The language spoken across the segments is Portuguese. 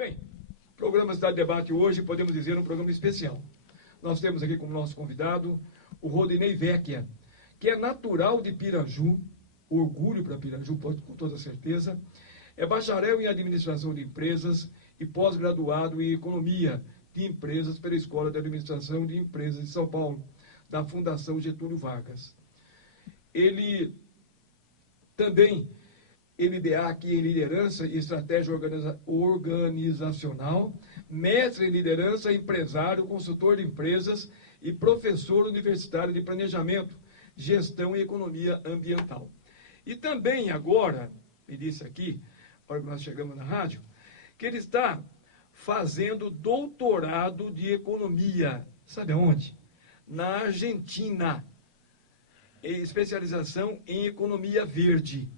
Bem, o programa Cidade Debate hoje, podemos dizer, um programa especial. Nós temos aqui como nosso convidado o Rodinei Vecchia, que é natural de Piraju, orgulho para Piraju, com toda certeza, é bacharel em Administração de Empresas e pós-graduado em Economia de Empresas pela Escola de Administração de Empresas de São Paulo, da Fundação Getúlio Vargas. Ele também MBA aqui em Liderança e Estratégia Organizacional, mestre em Liderança, empresário, consultor de empresas e professor universitário de Planejamento, Gestão e Economia Ambiental. E também agora, me disse aqui, na hora que nós chegamos na rádio, que ele está fazendo doutorado de Economia. Sabe aonde? Na Argentina. Especialização em Economia Verde.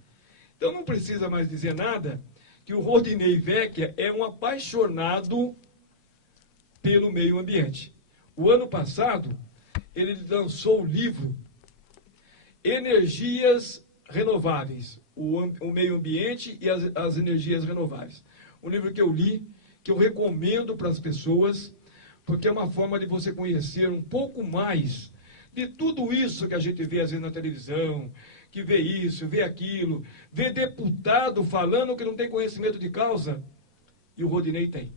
Então não precisa mais dizer nada, que o Rodinei Vecchia é um apaixonado pelo meio ambiente. O ano passado, ele lançou o livro Energias Renováveis, o meio ambiente e as energias renováveis. Um livro que eu li, que eu recomendo para as pessoas, porque é uma forma de você conhecer um pouco mais de tudo isso que a gente vê às vezes na televisão, que vê isso, vê aquilo, vê deputado falando que não tem conhecimento de causa, e o Rodinei tem.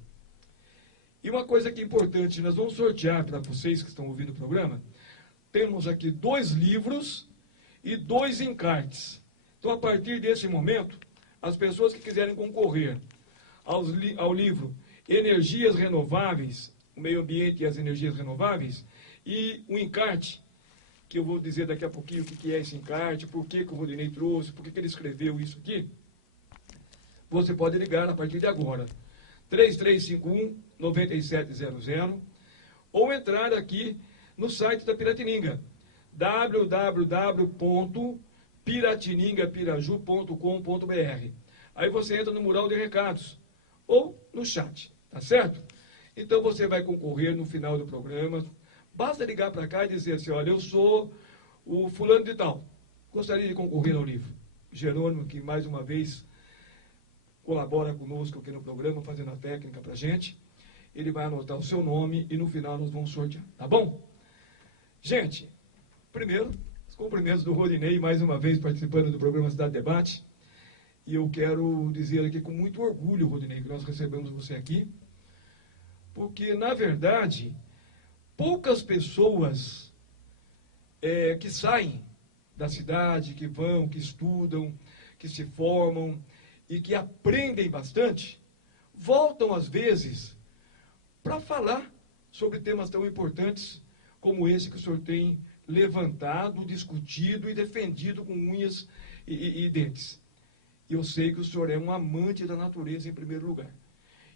E uma coisa que é importante, nós vamos sortear para vocês que estão ouvindo o programa, temos aqui 2 livros e 2 encartes. Então, a partir desse momento, as pessoas que quiserem concorrer ao livro Energias Renováveis, o meio ambiente e as energias renováveis, e o encarte, que eu vou dizer daqui a pouquinho o que é esse encarte, por que o Rodinei trouxe, por que ele escreveu isso aqui, você pode ligar a partir de agora, 3351-9700, ou entrar aqui no site da Piratininga, www.piratiningapiraju.com.br. Aí você entra no mural de recados, ou no chat, tá certo? Então você vai concorrer no final do programa. Basta ligar para cá e dizer assim, olha, eu sou o fulano de tal, gostaria de concorrer ao livro. Jerônimo, que mais uma vez colabora conosco aqui no programa, fazendo a técnica para a gente, ele vai anotar o seu nome e no final nós vamos sortear, tá bom? Gente, primeiro, os cumprimentos do Rodinei, mais uma vez participando do programa Cidade Debate, e eu quero dizer aqui com muito orgulho, Rodinei, que nós recebemos você aqui, porque, na verdade, poucas pessoas que saem da cidade, que vão, que estudam, que se formam e que aprendem bastante, voltam às vezes para falar sobre temas tão importantes como esse que o senhor tem levantado, discutido e defendido com unhas e dentes. E eu sei que o senhor é um amante da natureza em primeiro lugar.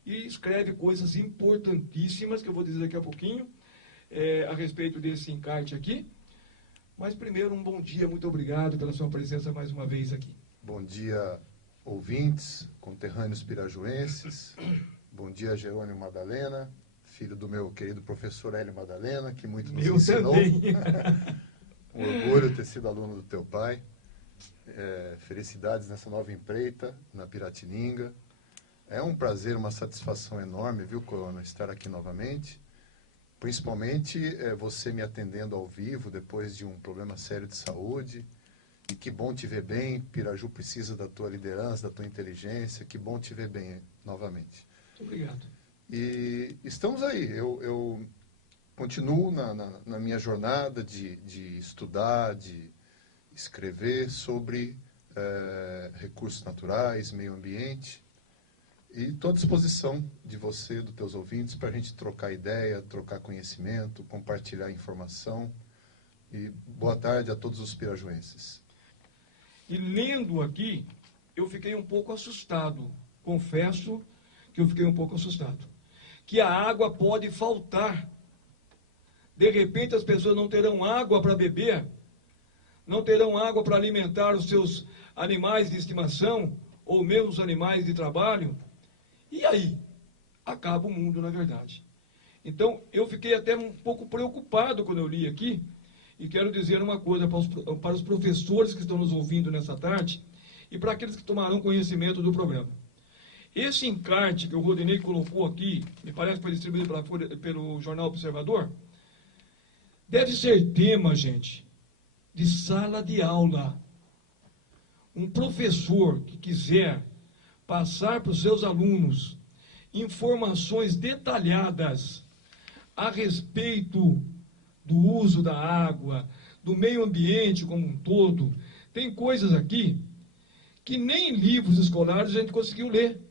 E escreve coisas importantíssimas, que eu vou dizer daqui a pouquinho, a respeito desse encarte aqui. Mas primeiro, um bom dia, muito obrigado pela sua presença mais uma vez aqui. Bom dia, ouvintes, conterrâneos pirajuenses. Bom dia, Jerônimo Madalena, filho do meu querido professor Hélio Madalena, que muito nos ensinou. Um orgulho ter sido aluno do teu pai. Felicidades nessa nova empreita, na Piratininga. É um prazer, uma satisfação enorme, viu, Corona, estar aqui novamente. Principalmente você me atendendo ao vivo depois de um problema sério de saúde. E que bom te ver bem. Piraju precisa da tua liderança, da tua inteligência. Que bom te ver bem novamente. Muito obrigado. E estamos aí. Eu continuo na minha jornada de estudar, de escrever sobre recursos naturais, meio ambiente. E estou à disposição de você, dos teus ouvintes, para a gente trocar ideia, trocar conhecimento, compartilhar informação. E boa tarde a todos os pirajuenses. E lendo aqui, eu fiquei um pouco assustado. Confesso que eu fiquei um pouco assustado. Que a água pode faltar. De repente as pessoas não terão água para beber, não terão água para alimentar os seus animais de estimação, ou mesmo os animais de trabalho. E aí? Acaba o mundo, na verdade. Então, eu fiquei até um pouco preocupado quando eu li aqui, e quero dizer uma coisa para os professores que estão nos ouvindo nessa tarde, e para aqueles que tomarão conhecimento do programa. Esse encarte que o Rodinei colocou aqui, me parece que foi distribuído pelo Jornal Observador, deve ser tema, gente, de sala de aula. Um professor que quiser passar para os seus alunos informações detalhadas a respeito do uso da água, do meio ambiente como um todo, tem coisas aqui que nem em livros escolares a gente conseguiu ler,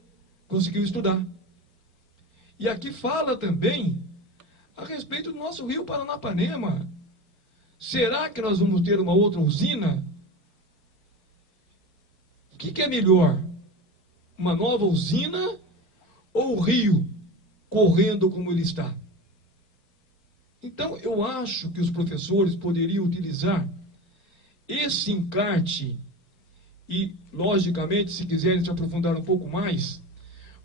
conseguiu estudar. E aqui fala também a respeito do nosso rio Paranapanema. Será que nós vamos ter uma outra usina? O que é melhor? Uma nova usina ou o rio correndo como ele está? Então, eu acho que os professores poderiam utilizar esse encarte e, logicamente, se quiserem se aprofundar um pouco mais,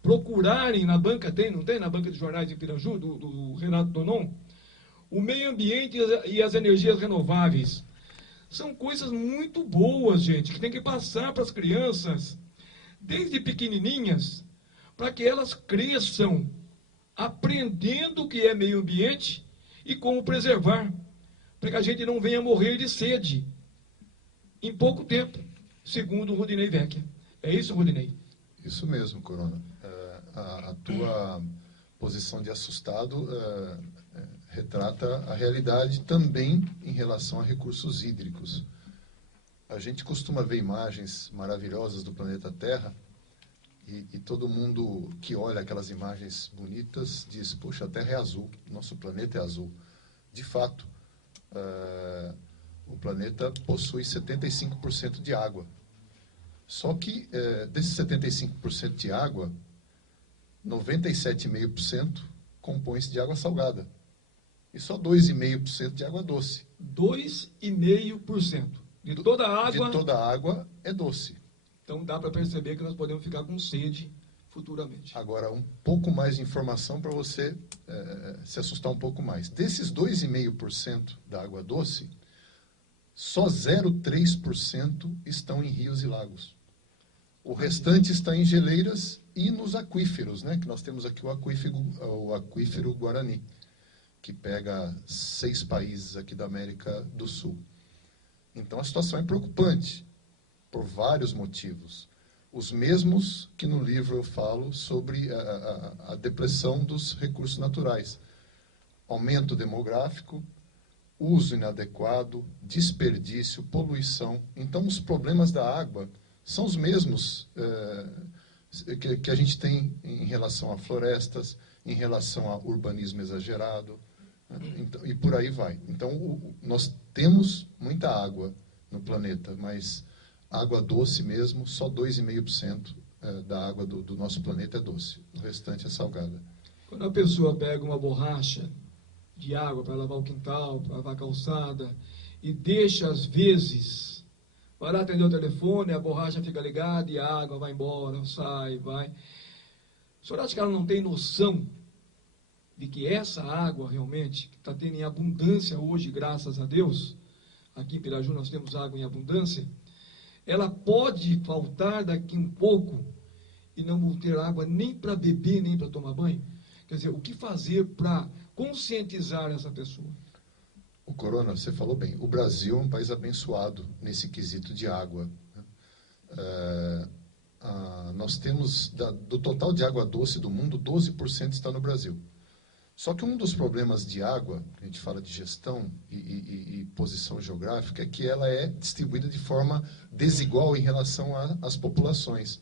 procurarem na banca, não tem na banca de jornais de Piraju, do Renato Donon, o meio ambiente e as energias renováveis. São coisas muito boas, gente, que tem que passar para as crianças, desde pequenininhas, para que elas cresçam aprendendo o que é meio ambiente e como preservar, para que a gente não venha morrer de sede em pouco tempo, segundo o Rodinei Vecchia. É isso, Rodinei? Isso mesmo, Corona. A tua posição de assustado retrata a realidade também em relação a recursos hídricos. A gente costuma ver imagens maravilhosas do planeta Terra e todo mundo que olha aquelas imagens bonitas diz, poxa, a Terra é azul, nosso planeta é azul. De fato, o planeta possui 75% de água. Só que desses 75% de água, 97,5% compõe-se de água salgada. E só 2,5% de água doce. 2,5% de toda a água? De toda a água é doce. Então dá para perceber que nós podemos ficar com sede futuramente. Agora, um pouco mais de informação para você se assustar um pouco mais. Desses 2,5% da água doce, só 0,3% estão em rios e lagos. O restante está em geleiras e nos aquíferos, né? Que nós temos aqui o aquífero Guarani, que pega 6 países aqui da América do Sul. Então a situação é preocupante, por vários motivos. Os mesmos que no livro eu falo sobre a depressão dos recursos naturais. Aumento demográfico, uso inadequado, desperdício, poluição. Então os problemas da água são os mesmos que a gente tem em relação a florestas, em relação a urbanismo exagerado, então, e por aí vai. Então, nós temos muita água no planeta, mas água doce mesmo, só 2,5% da água do nosso planeta é doce. O restante é salgada. Quando a pessoa pega uma borracha de água para lavar o quintal, para lavar a calçada, e deixa, às vezes, vai lá atender o telefone, a borracha fica ligada e a água vai embora, sai, vai. O senhor acha que ela não tem noção de que essa água realmente, que está tendo em abundância hoje, graças a Deus, aqui em Piraju nós temos água em abundância, ela pode faltar daqui um pouco e não ter água nem para beber, nem para tomar banho? Quer dizer, o que fazer para conscientizar essa pessoa? O Corona, você falou bem, o Brasil é um país abençoado nesse quesito de água. Nós temos, do total de água doce do mundo, 12% está no Brasil. Só que um dos problemas de água, a gente fala de gestão e posição geográfica, é que ela é distribuída de forma desigual em relação às populações.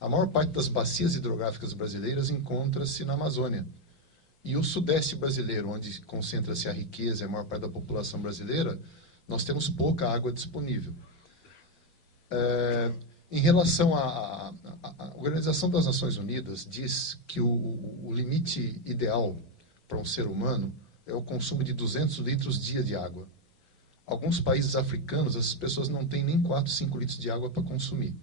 A maior parte das bacias hidrográficas brasileiras encontra-se na Amazônia. E o sudeste brasileiro, onde concentra-se a riqueza e a maior parte da população brasileira, nós temos pouca água disponível. Em relação à Organização das Nações Unidas, diz que o limite ideal para um ser humano é o consumo de 200 litros dia de água. Alguns países africanos, as pessoas não têm nem 4, 5 litros de água para consumir.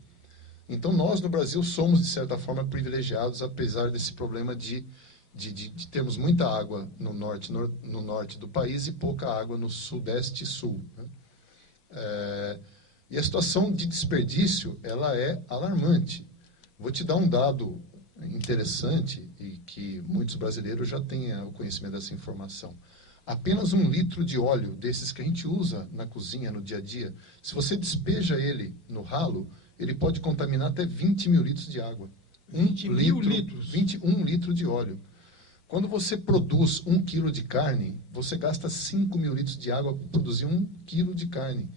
Então, nós no Brasil somos, de certa forma, privilegiados, apesar desse problema de termos muita água no norte do país e pouca água no sudeste e sul. E a situação de desperdício, ela é alarmante. Vou te dar um dado interessante e que muitos brasileiros já têm o conhecimento dessa informação. Apenas 1 litro de óleo desses que a gente usa na cozinha, no dia a dia, se você despeja ele no ralo, ele pode contaminar até 20 mil litros de água. 21 litro de óleo. Quando você produz 1 quilo de carne, você gasta 5 mil litros de água para produzir 1 quilo de carne.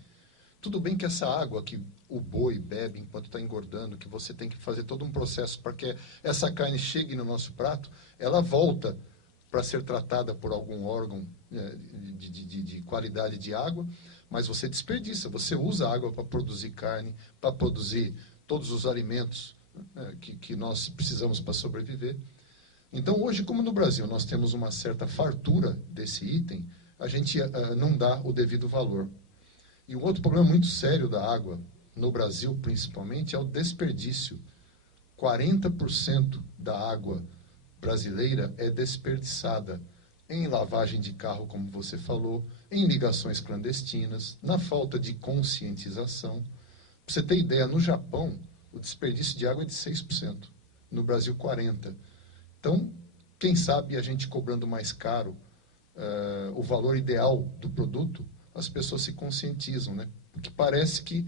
Tudo bem que essa água que o boi bebe enquanto está engordando, que você tem que fazer todo um processo para que essa carne chegue no nosso prato, ela volta para ser tratada por algum órgão de qualidade de água, mas você desperdiça, você usa a água para produzir carne, para produzir todos os alimentos que nós precisamos para sobreviver. Então, hoje, como no Brasil nós temos uma certa fartura desse item, a gente não dá o devido valor. E um outro problema muito sério da água, no Brasil principalmente, é o desperdício. 40% da água brasileira é desperdiçada em lavagem de carro, como você falou, em ligações clandestinas, na falta de conscientização. Para você ter ideia, no Japão, o desperdício de água é de 6%, no Brasil 40%. Então, quem sabe a gente cobrando mais caro o valor ideal do produto, as pessoas se conscientizam, né? Porque parece que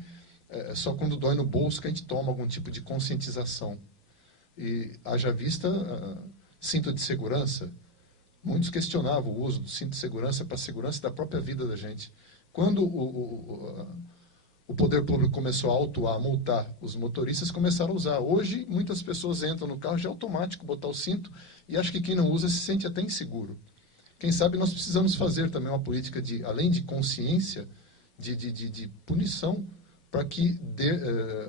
só quando dói no bolso que a gente toma algum tipo de conscientização. E haja vista cinto de segurança, muitos questionavam o uso do cinto de segurança para a segurança da própria vida da gente. Quando o poder público começou a autuar, a multar os motoristas, começaram a usar. Hoje, muitas pessoas entram no carro já é automático botar o cinto e acho que quem não usa se sente até inseguro. Quem sabe nós precisamos fazer também uma política de, além de consciência, de punição, para que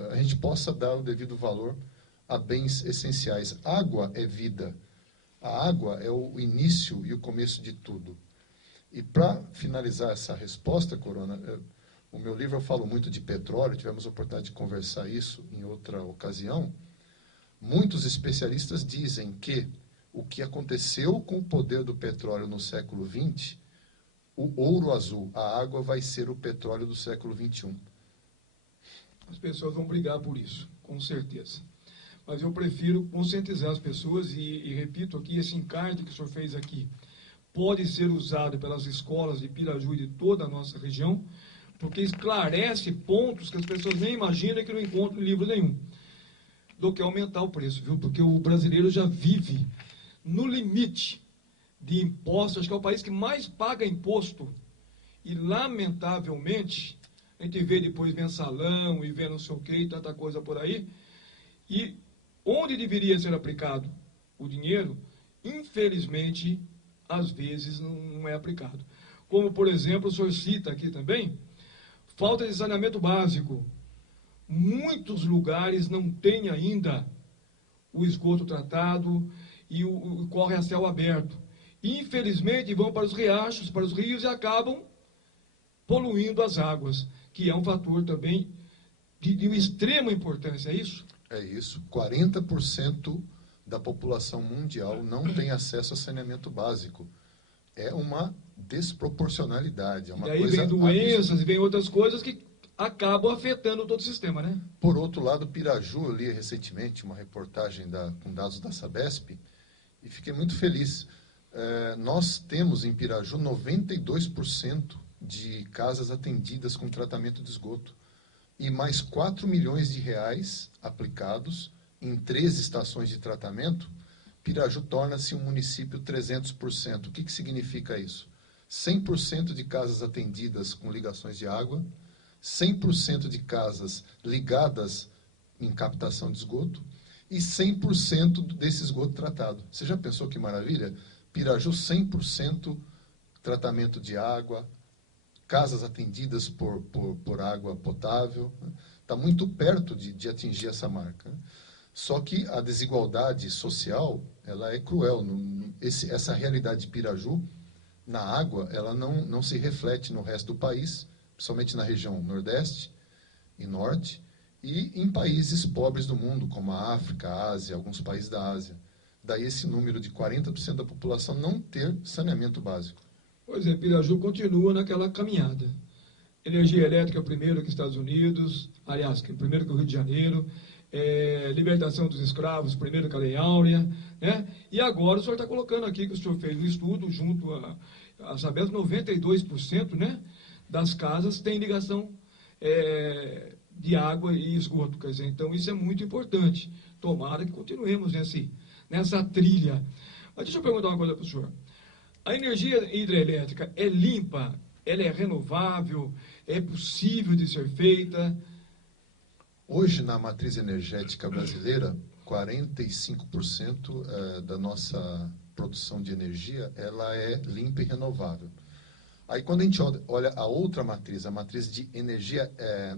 a gente possa dar o devido valor a bens essenciais. Água é vida. A água é o início e o começo de tudo. E para finalizar essa resposta, Corona, o meu livro eu falo muito de petróleo, tivemos a oportunidade de conversar isso em outra ocasião. Muitos especialistas dizem que o que aconteceu com o poder do petróleo no século XX, o ouro azul, a água, vai ser o petróleo do século XXI. As pessoas vão brigar por isso, com certeza. Mas eu prefiro conscientizar as pessoas e repito aqui, esse encarte que o senhor fez aqui pode ser usado pelas escolas de Piraju e de toda a nossa região, porque esclarece pontos que as pessoas nem imaginam que não encontram em livro nenhum. Do que aumentar o preço, viu? Porque o brasileiro já vive no limite de impostos. Acho que é o país que mais paga imposto. E, lamentavelmente, a gente vê depois mensalão e vê não sei o que, tanta coisa por aí. E onde deveria ser aplicado o dinheiro, infelizmente, às vezes não é aplicado. Como, por exemplo, o senhor cita aqui também, falta de saneamento básico. Muitos lugares não têm ainda o esgoto tratado e corre a céu aberto. Infelizmente, vão para os riachos, para os rios e acabam poluindo as águas, que é um fator também de extrema importância, é isso? É isso. 40% da população mundial não tem acesso a saneamento básico. É uma desproporcionalidade. É uma e aí coisa vem doenças e vem outras coisas que acabam afetando todo o sistema, né? Por outro lado, Piraju, eu li recentemente uma reportagem com dados da Sabesp e fiquei muito feliz. Nós temos em Piraju 92% de casas atendidas com tratamento de esgoto e mais 4 milhões de reais aplicados em 13 estações de tratamento. Piraju torna-se um município 300%. O que significa isso? 100% de casas atendidas com ligações de água, 100% de casas ligadas em captação de esgoto e 100% desse esgoto tratado. Você já pensou que maravilha? Piraju, 100% tratamento de água, casas atendidas por água potável. Está muito perto de atingir essa marca. Só que a desigualdade social, ela é cruel. Essa realidade de Piraju, na água, ela não se reflete no resto do país, principalmente na região Nordeste e Norte, e em países pobres do mundo, como a África, a Ásia, alguns países da Ásia. Daí esse número de 40% da população não ter saneamento básico. Pois é, Piraju continua naquela caminhada. Energia elétrica primeiro que os Estados Unidos, aliás, primeiro que o Rio de Janeiro, libertação dos escravos, primeiro com a Lei Áurea, né? E agora o senhor está colocando aqui que o senhor fez um estudo junto a Sabesp, 92%, né, das casas têm ligação de água e esgoto. Quer dizer, então isso é muito importante. Tomara que continuemos nessa trilha. Mas deixa eu perguntar uma coisa para o senhor. A energia hidrelétrica é limpa? Ela é renovável? É possível de ser feita? Hoje, na matriz energética brasileira, 45% da nossa produção de energia ela é limpa e renovável. Aí, quando a gente olha a outra matriz, a matriz de energia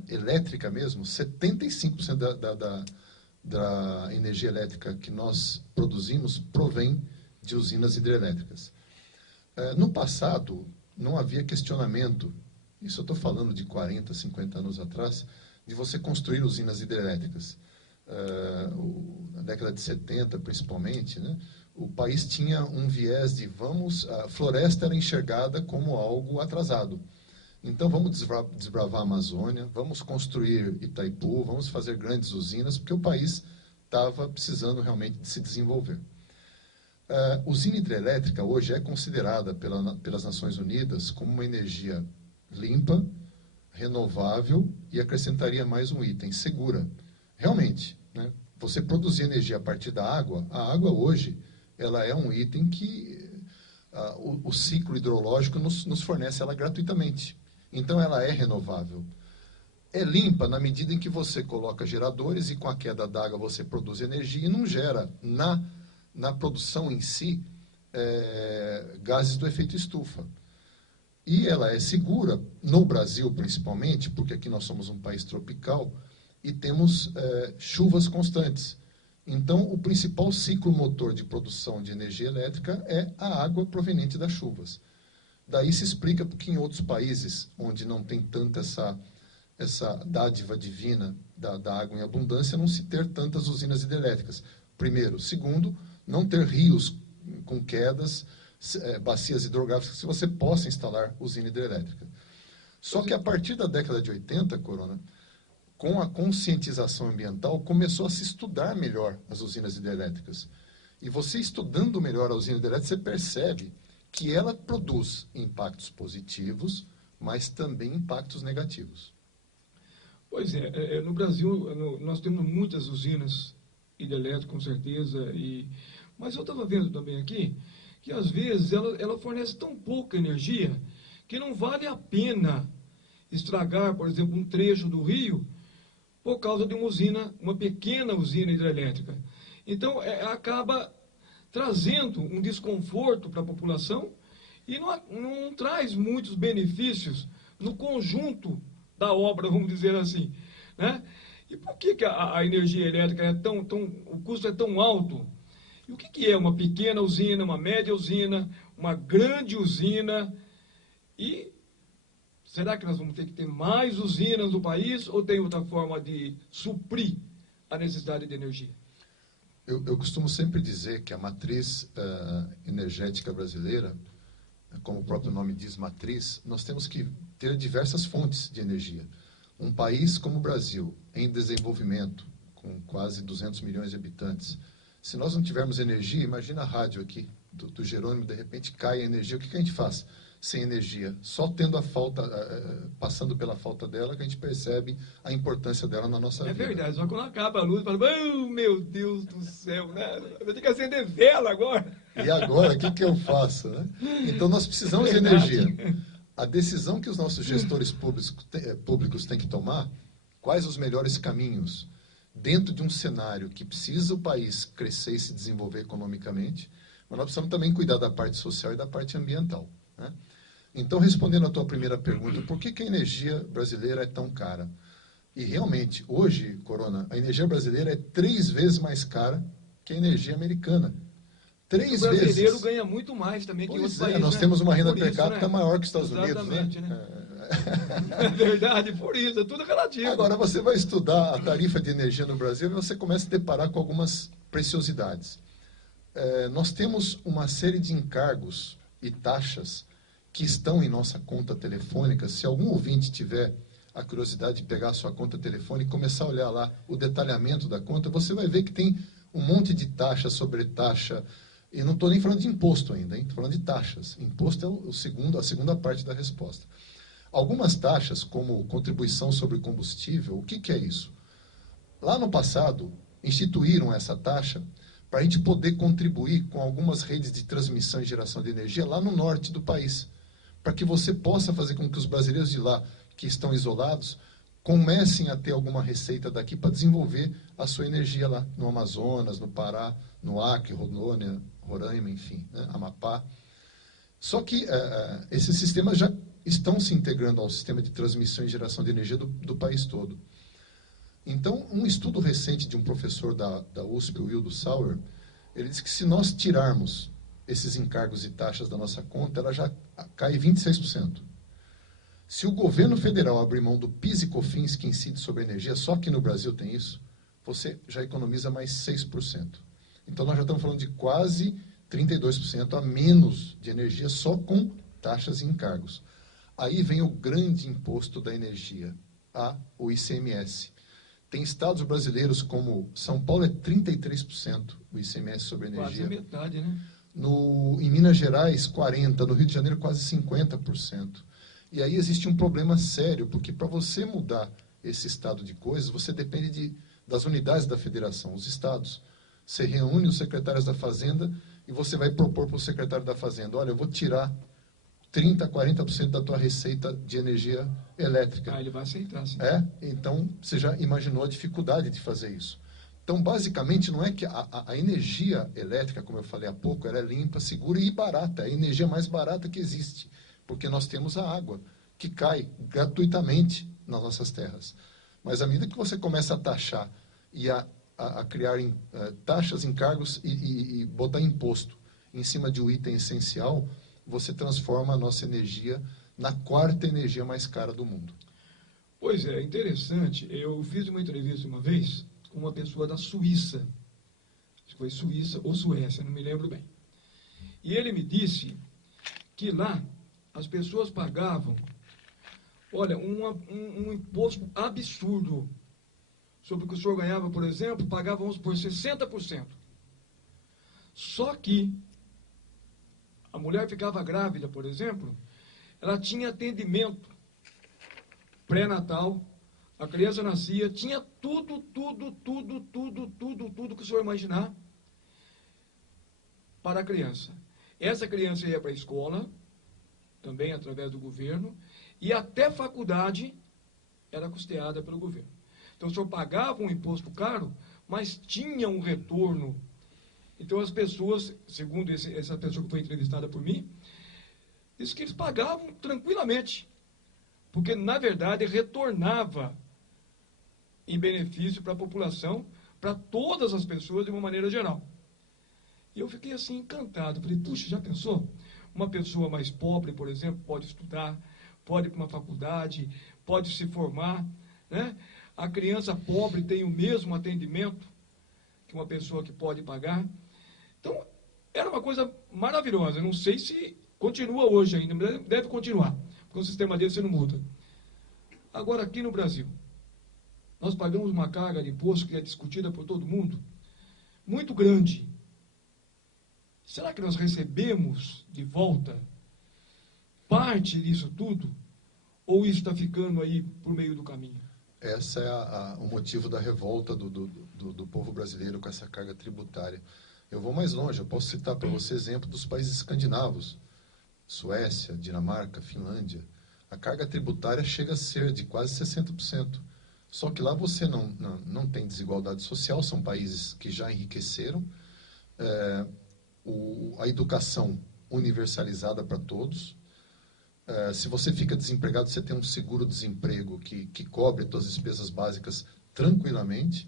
elétrica mesmo, 75% da energia elétrica que nós produzimos provém de usinas hidrelétricas. No passado, não havia questionamento, isso eu estou falando de 40, 50 anos atrás, de você construir usinas hidrelétricas. Na década de 70, principalmente, né, o país tinha um viés de a floresta era enxergada como algo atrasado. Então, vamos desbravar a Amazônia, vamos construir Itaipu, vamos fazer grandes usinas, porque o país estava precisando realmente de se desenvolver. Usina hidrelétrica hoje é considerada pelas Nações Unidas como uma energia limpa, renovável e acrescentaria mais um item, segura. Realmente, né, você produzir energia a partir da água, a água hoje ela é um item que o ciclo hidrológico nos fornece ela gratuitamente. Então ela é renovável. É limpa na medida em que você coloca geradores e com a queda d'água você produz energia e não gera na produção em si gases do efeito estufa. E ela é segura, no Brasil principalmente, porque aqui nós somos um país tropical e temos chuvas constantes. Então, o principal ciclo motor de produção de energia elétrica é a água proveniente das chuvas. Daí se explica porque em outros países, onde não tem tanta essa dádiva divina da água em abundância, não se ter tantas usinas hidrelétricas. Primeiro. Segundo, não ter rios com quedas, bacias hidrográficas, que você possa instalar usina hidrelétrica. Só que a partir da década de 80, Corona, com a conscientização ambiental, começou a se estudar melhor as usinas hidrelétricas. E você estudando melhor a usina hidrelétrica, você percebe que ela produz impactos positivos, mas também impactos negativos. Pois é, no Brasil nós temos muitas usinas hidrelétricas, com certeza, mas eu estava vendo também aqui que às vezes ela fornece tão pouca energia que não vale a pena estragar, por exemplo, um trecho do rio por causa de uma pequena usina hidrelétrica. Então, acaba trazendo um desconforto para a população e não traz muitos benefícios no conjunto da obra, vamos dizer assim, né? E por que a energia elétrica o custo é tão alto? E o que é uma pequena usina, uma média usina, uma grande usina? E será que nós vamos ter que ter mais usinas no país ou tem outra forma de suprir a necessidade de energia? Eu costumo sempre dizer que a matriz energética brasileira, como o próprio nome diz, matriz, nós temos que ter diversas fontes de energia. Um país como o Brasil, em desenvolvimento, com quase 200 milhões de habitantes, se nós não tivermos energia, imagina a rádio aqui, do Jerônimo, de repente cai a energia, o que a gente faz sem energia? Só tendo a falta, passando pela falta dela, que a gente percebe a importância dela na nossa vida. É verdade, só quando acaba a luz, fala, oh, meu Deus do céu, né? Eu tenho que acender vela agora. E agora, o que eu faço? Né? Então, nós precisamos de energia. A decisão que os nossos gestores públicos têm que tomar, quais os melhores caminhos, dentro de um cenário que precisa o país crescer e se desenvolver economicamente, mas nós precisamos também cuidar da parte social e da parte ambiental. Né? Então, respondendo à tua primeira pergunta, por que a energia brasileira é tão cara? E realmente, hoje, Corona, a energia brasileira é 3 vezes mais cara que a energia americana. 3 vezes. O brasileiro ganha muito mais também que outros países. Nós temos uma renda per capita maior que os Estados Exatamente, Unidos. Né? É verdade, por isso, é tudo relativo. Agora, você vai estudar a tarifa de energia no Brasil e você começa a deparar com algumas preciosidades. Nós temos uma série de encargos e taxas que estão em nossa conta telefônica. Se algum ouvinte tiver a curiosidade de pegar a sua conta telefônica e começar a olhar lá o detalhamento da conta, você vai ver que tem um monte de taxa sobre taxa. E não estou nem falando de imposto ainda, estou falando de taxas. Imposto é a segunda parte da resposta. Algumas taxas, como contribuição sobre combustível, o que é isso? Lá no passado, instituíram essa taxa para a gente poder contribuir com algumas redes de transmissão e geração de energia lá no norte do país, para que você possa fazer com que os brasileiros de lá, que estão isolados, comecem a ter alguma receita daqui para desenvolver a sua energia lá no Amazonas, no Pará, no Acre, Rondônia, Roraima, enfim, né, Amapá. Só que esses sistemas já estão se integrando ao sistema de transmissão e geração de energia do país todo. Então, um estudo recente de um professor da USP, o Wildo Sauer, ele disse que se nós tirarmos esses encargos e taxas da nossa conta, ela já cai 26%. Se o governo federal abrir mão do PIS e COFINS que incide sobre a energia, só que no Brasil tem isso, você já economiza mais 6%. Então, nós já estamos falando de quase 32% a menos de energia só com taxas e encargos. Aí vem o grande imposto da energia, o ICMS. Tem estados brasileiros como São Paulo é 33% o ICMS sobre energia. Quase metade, né? Em Minas Gerais, 40%, no Rio de Janeiro, quase 50%. E aí existe um problema sério, porque para você mudar esse estado de coisas, você depende das unidades da federação, os estados. Você reúne os secretários da Fazenda e você vai propor para o secretário da Fazenda, olha, eu vou tirar 30%, 40% da tua receita de energia elétrica. Ele vai aceitar, sim. Então, você já imaginou a dificuldade de fazer isso. Então, basicamente, não é que a energia elétrica, como eu falei há pouco, ela é limpa, segura e barata. É a energia mais barata que existe, porque nós temos a água, que cai gratuitamente nas nossas terras. Mas, à medida que você começa a taxar e a criar taxas, encargos e botar imposto em cima de um item essencial, você transforma a nossa energia na quarta energia mais cara do mundo. Pois é, interessante. Eu fiz uma entrevista uma vez com uma pessoa da Suíça. Acho que foi Suíça ou Suécia, não me lembro bem. E ele me disse que lá as pessoas pagavam, olha, um imposto absurdo sobre o que o senhor ganhava, por exemplo, pagavam, vamos por 60%. Só que a mulher ficava grávida, por exemplo, ela tinha atendimento pré-natal, a criança nascia, tinha tudo que o senhor imaginar para a criança. Essa criança ia para a escola, também através do governo, e até faculdade era custeada pelo governo. Então, o senhor pagava um imposto caro, mas tinha um retorno. Então, as pessoas, segundo essa pessoa que foi entrevistada por mim, disse que eles pagavam tranquilamente, porque, na verdade, retornava em benefício para a população, para todas as pessoas de uma maneira geral. E eu fiquei assim encantado. Falei, puxa, já pensou? Uma pessoa mais pobre, por exemplo, pode estudar, pode ir para uma faculdade, pode se formar, né? A criança pobre tem o mesmo atendimento que uma pessoa que pode pagar. Então, era uma coisa maravilhosa. Eu não sei se continua hoje ainda, mas deve continuar, porque o sistema desse não muda. Agora, aqui no Brasil, nós pagamos uma carga de imposto que é discutida por todo mundo, muito grande. Será que nós recebemos de volta parte disso tudo? Ou isso está ficando aí por meio do caminho? Esse é o motivo da revolta do povo brasileiro com essa carga tributária. Eu vou mais longe, eu posso citar para você exemplo dos países escandinavos, Suécia, Dinamarca, Finlândia. A carga tributária chega a ser de quase 60%. Só que lá você não tem desigualdade social, são países que já enriqueceram. A educação universalizada para todos. Se você fica desempregado, você tem um seguro-desemprego que cobre suas despesas básicas tranquilamente.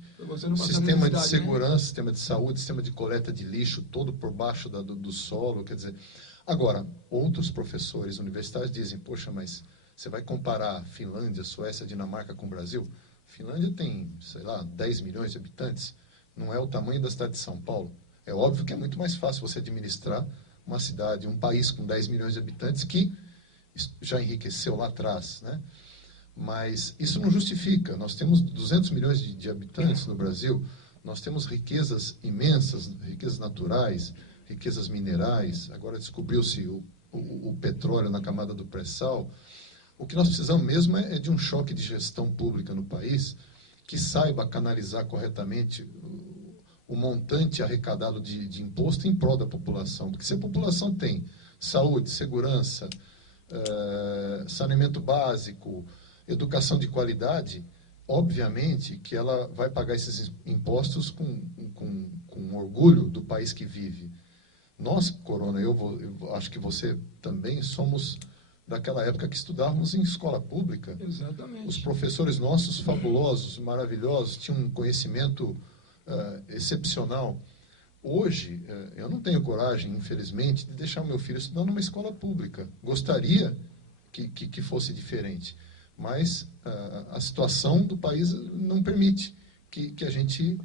Sistema de segurança, né? Sistema de saúde, sistema de coleta de lixo, todo por baixo do solo. Quer dizer, agora, outros professores universitários dizem, poxa, mas você vai comparar Finlândia, Suécia, Dinamarca com o Brasil? Finlândia tem, sei lá, 10 milhões de habitantes. Não é o tamanho da cidade de São Paulo. É óbvio que é muito mais fácil você administrar uma cidade, um país com 10 milhões de habitantes que já enriqueceu lá atrás, né? Mas isso não justifica. Nós temos 200 milhões de habitantes no Brasil, nós temos riquezas imensas, riquezas naturais, riquezas minerais, agora descobriu-se o petróleo na camada do pré-sal. O que nós precisamos mesmo é de um choque de gestão pública no país que saiba canalizar corretamente o montante arrecadado de imposto em prol da população. Porque se a população tem saúde, segurança, saneamento básico, educação de qualidade, obviamente que ela vai pagar esses impostos com orgulho do país que vive. Nós, Corona, eu acho que você também, somos daquela época que estudávamos em escola pública. Exatamente. Os professores nossos, fabulosos, maravilhosos, tinham um conhecimento excepcional. Hoje, eu não tenho coragem, infelizmente, de deixar o meu filho estudando numa escola pública. Gostaria que fosse diferente, mas a situação do país não permite que a gente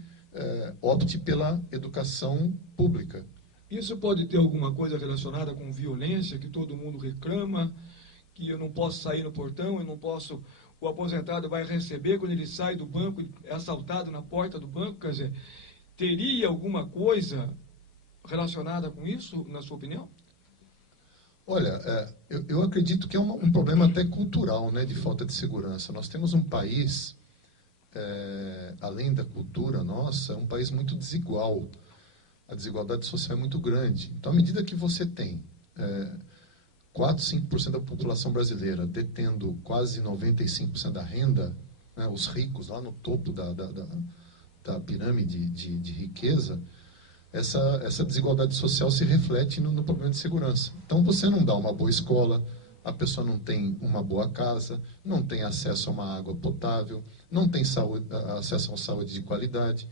opte pela educação pública. Isso pode ter alguma coisa relacionada com violência, que todo mundo reclama, que eu não posso sair no portão, eu não posso... O aposentado vai receber quando ele sai do banco, é assaltado na porta do banco, quer dizer, teria alguma coisa relacionada com isso, na sua opinião? Olha, eu acredito que é um problema até cultural, né, de falta de segurança. Nós temos um país, além da cultura nossa, um país muito desigual. A desigualdade social é muito grande. Então, à medida que você tem 4, 5% da população brasileira detendo quase 95% da renda, né, os ricos lá no topo da pirâmide de riqueza, essa desigualdade social se reflete no problema de segurança. Então, você não dá uma boa escola, a pessoa não tem uma boa casa, não tem acesso a uma água potável, não tem acesso a uma saúde de qualidade,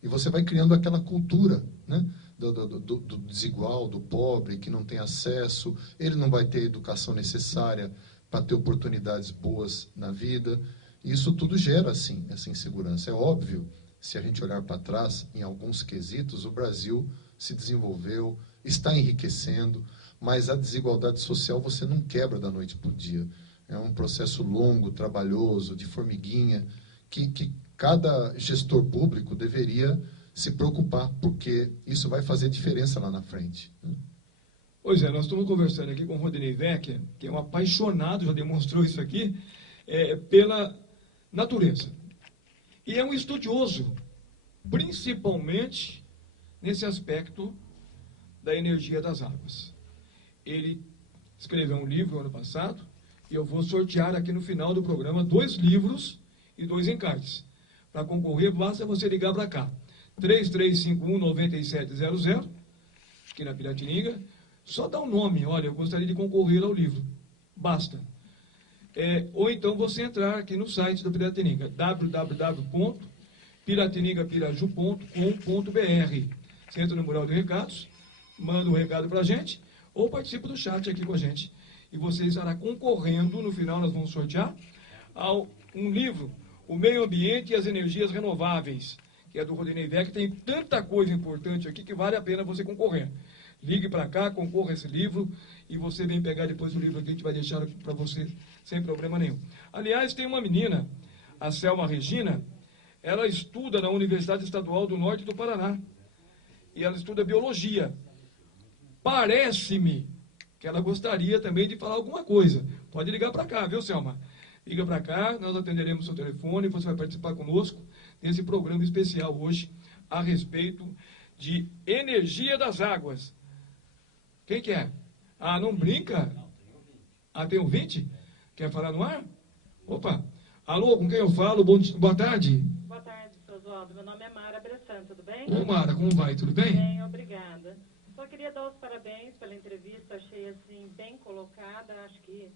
e você vai criando aquela cultura, né, do desigual, do pobre, que não tem acesso, ele não vai ter a educação necessária para ter oportunidades boas na vida. E isso tudo gera, assim, essa insegurança. É óbvio, se a gente olhar para trás, em alguns quesitos, o Brasil se desenvolveu, está enriquecendo, mas a desigualdade social você não quebra da noite para o dia. É um processo longo, trabalhoso, de formiguinha, que cada gestor público deveria se preocupar, porque isso vai fazer diferença lá na frente. Pois é, nós estamos conversando aqui com o Rodinei Wecker, que é um apaixonado, já demonstrou isso aqui, pela natureza. E é um estudioso, principalmente nesse aspecto da energia das águas. Ele escreveu um livro ano passado, e eu vou sortear aqui no final do programa 2 livros e 2 encartes. Para concorrer, basta você ligar para cá. 3351-9700, aqui na Piratininga. Só dá um nome, olha, eu gostaria de concorrer ao livro. Basta. Ou então você entrar aqui no site do Piratininga, www.piratiningapiraju.com.br. Você entra no mural de recados, manda um recado para a gente, ou participa do chat aqui com a gente. E você estará concorrendo, no final nós vamos sortear, a um livro, O Meio Ambiente e as Energias Renováveis, que é do Rodinei Wecker, tem tanta coisa importante aqui que vale a pena você concorrer. Ligue para cá, concorra a esse livro, e você vem pegar depois o livro aqui, a gente vai deixar para você sem problema nenhum. Aliás, tem uma menina, a Selma Regina, ela estuda na Universidade Estadual do Norte do Paraná, e ela estuda biologia. Parece-me que ela gostaria também de falar alguma coisa. Pode ligar para cá, viu, Selma? Liga para cá, nós atenderemos o seu telefone, e você vai participar conosco desse programa especial hoje a respeito de energia das águas. Quem que é? Ah, não brinca? Ah, tem ouvinte? Quer falar no ar? Opa! Alô, com quem eu falo? Boa tarde. Boa tarde, seu Oswaldo. Meu nome é Mara Bressan, tudo bem? Ô, Mara, como vai? Tudo bem? Bem, obrigada. Só queria dar os parabéns pela entrevista, achei assim bem colocada, acho que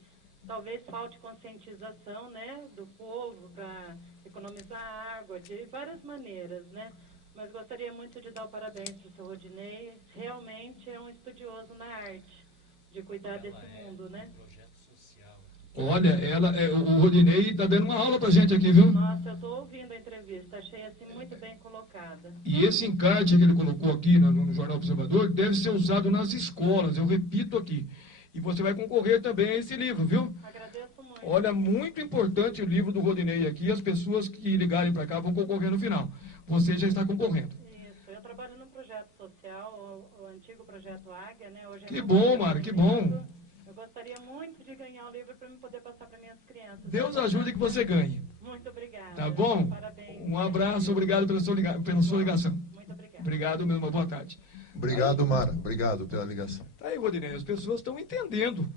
talvez falte conscientização, né, do povo para economizar água de várias maneiras, né? Mas gostaria muito de dar o parabéns para o seu Rodinei, realmente é um estudioso na arte, de cuidar desse mundo, né? Olha, o Rodinei está dando uma aula para a gente aqui, viu? Nossa, eu estou ouvindo a entrevista, achei assim muito bem colocada. E esse encarte que ele colocou aqui no Jornal Observador deve ser usado nas escolas, eu repito aqui. E você vai concorrer também a esse livro, viu? Agradeço muito. Olha, muito importante o livro do Rodinei aqui. As pessoas que ligarem para cá vão concorrer no final. Você já está concorrendo. Isso, eu trabalho num projeto social, o antigo projeto Águia, né? Hoje que bom, Mara, que bom. Eu gostaria muito de ganhar o livro para me poder passar para minhas crianças. Deus ajude que você ganhe. Muito obrigada. Tá bom? Parabéns. Um abraço, obrigado pela sua ligação. Muito obrigada. Obrigado mesmo, boa tarde. Obrigado, Mara. Obrigado pela ligação. Tá aí, Rodinei, as pessoas estão entendendo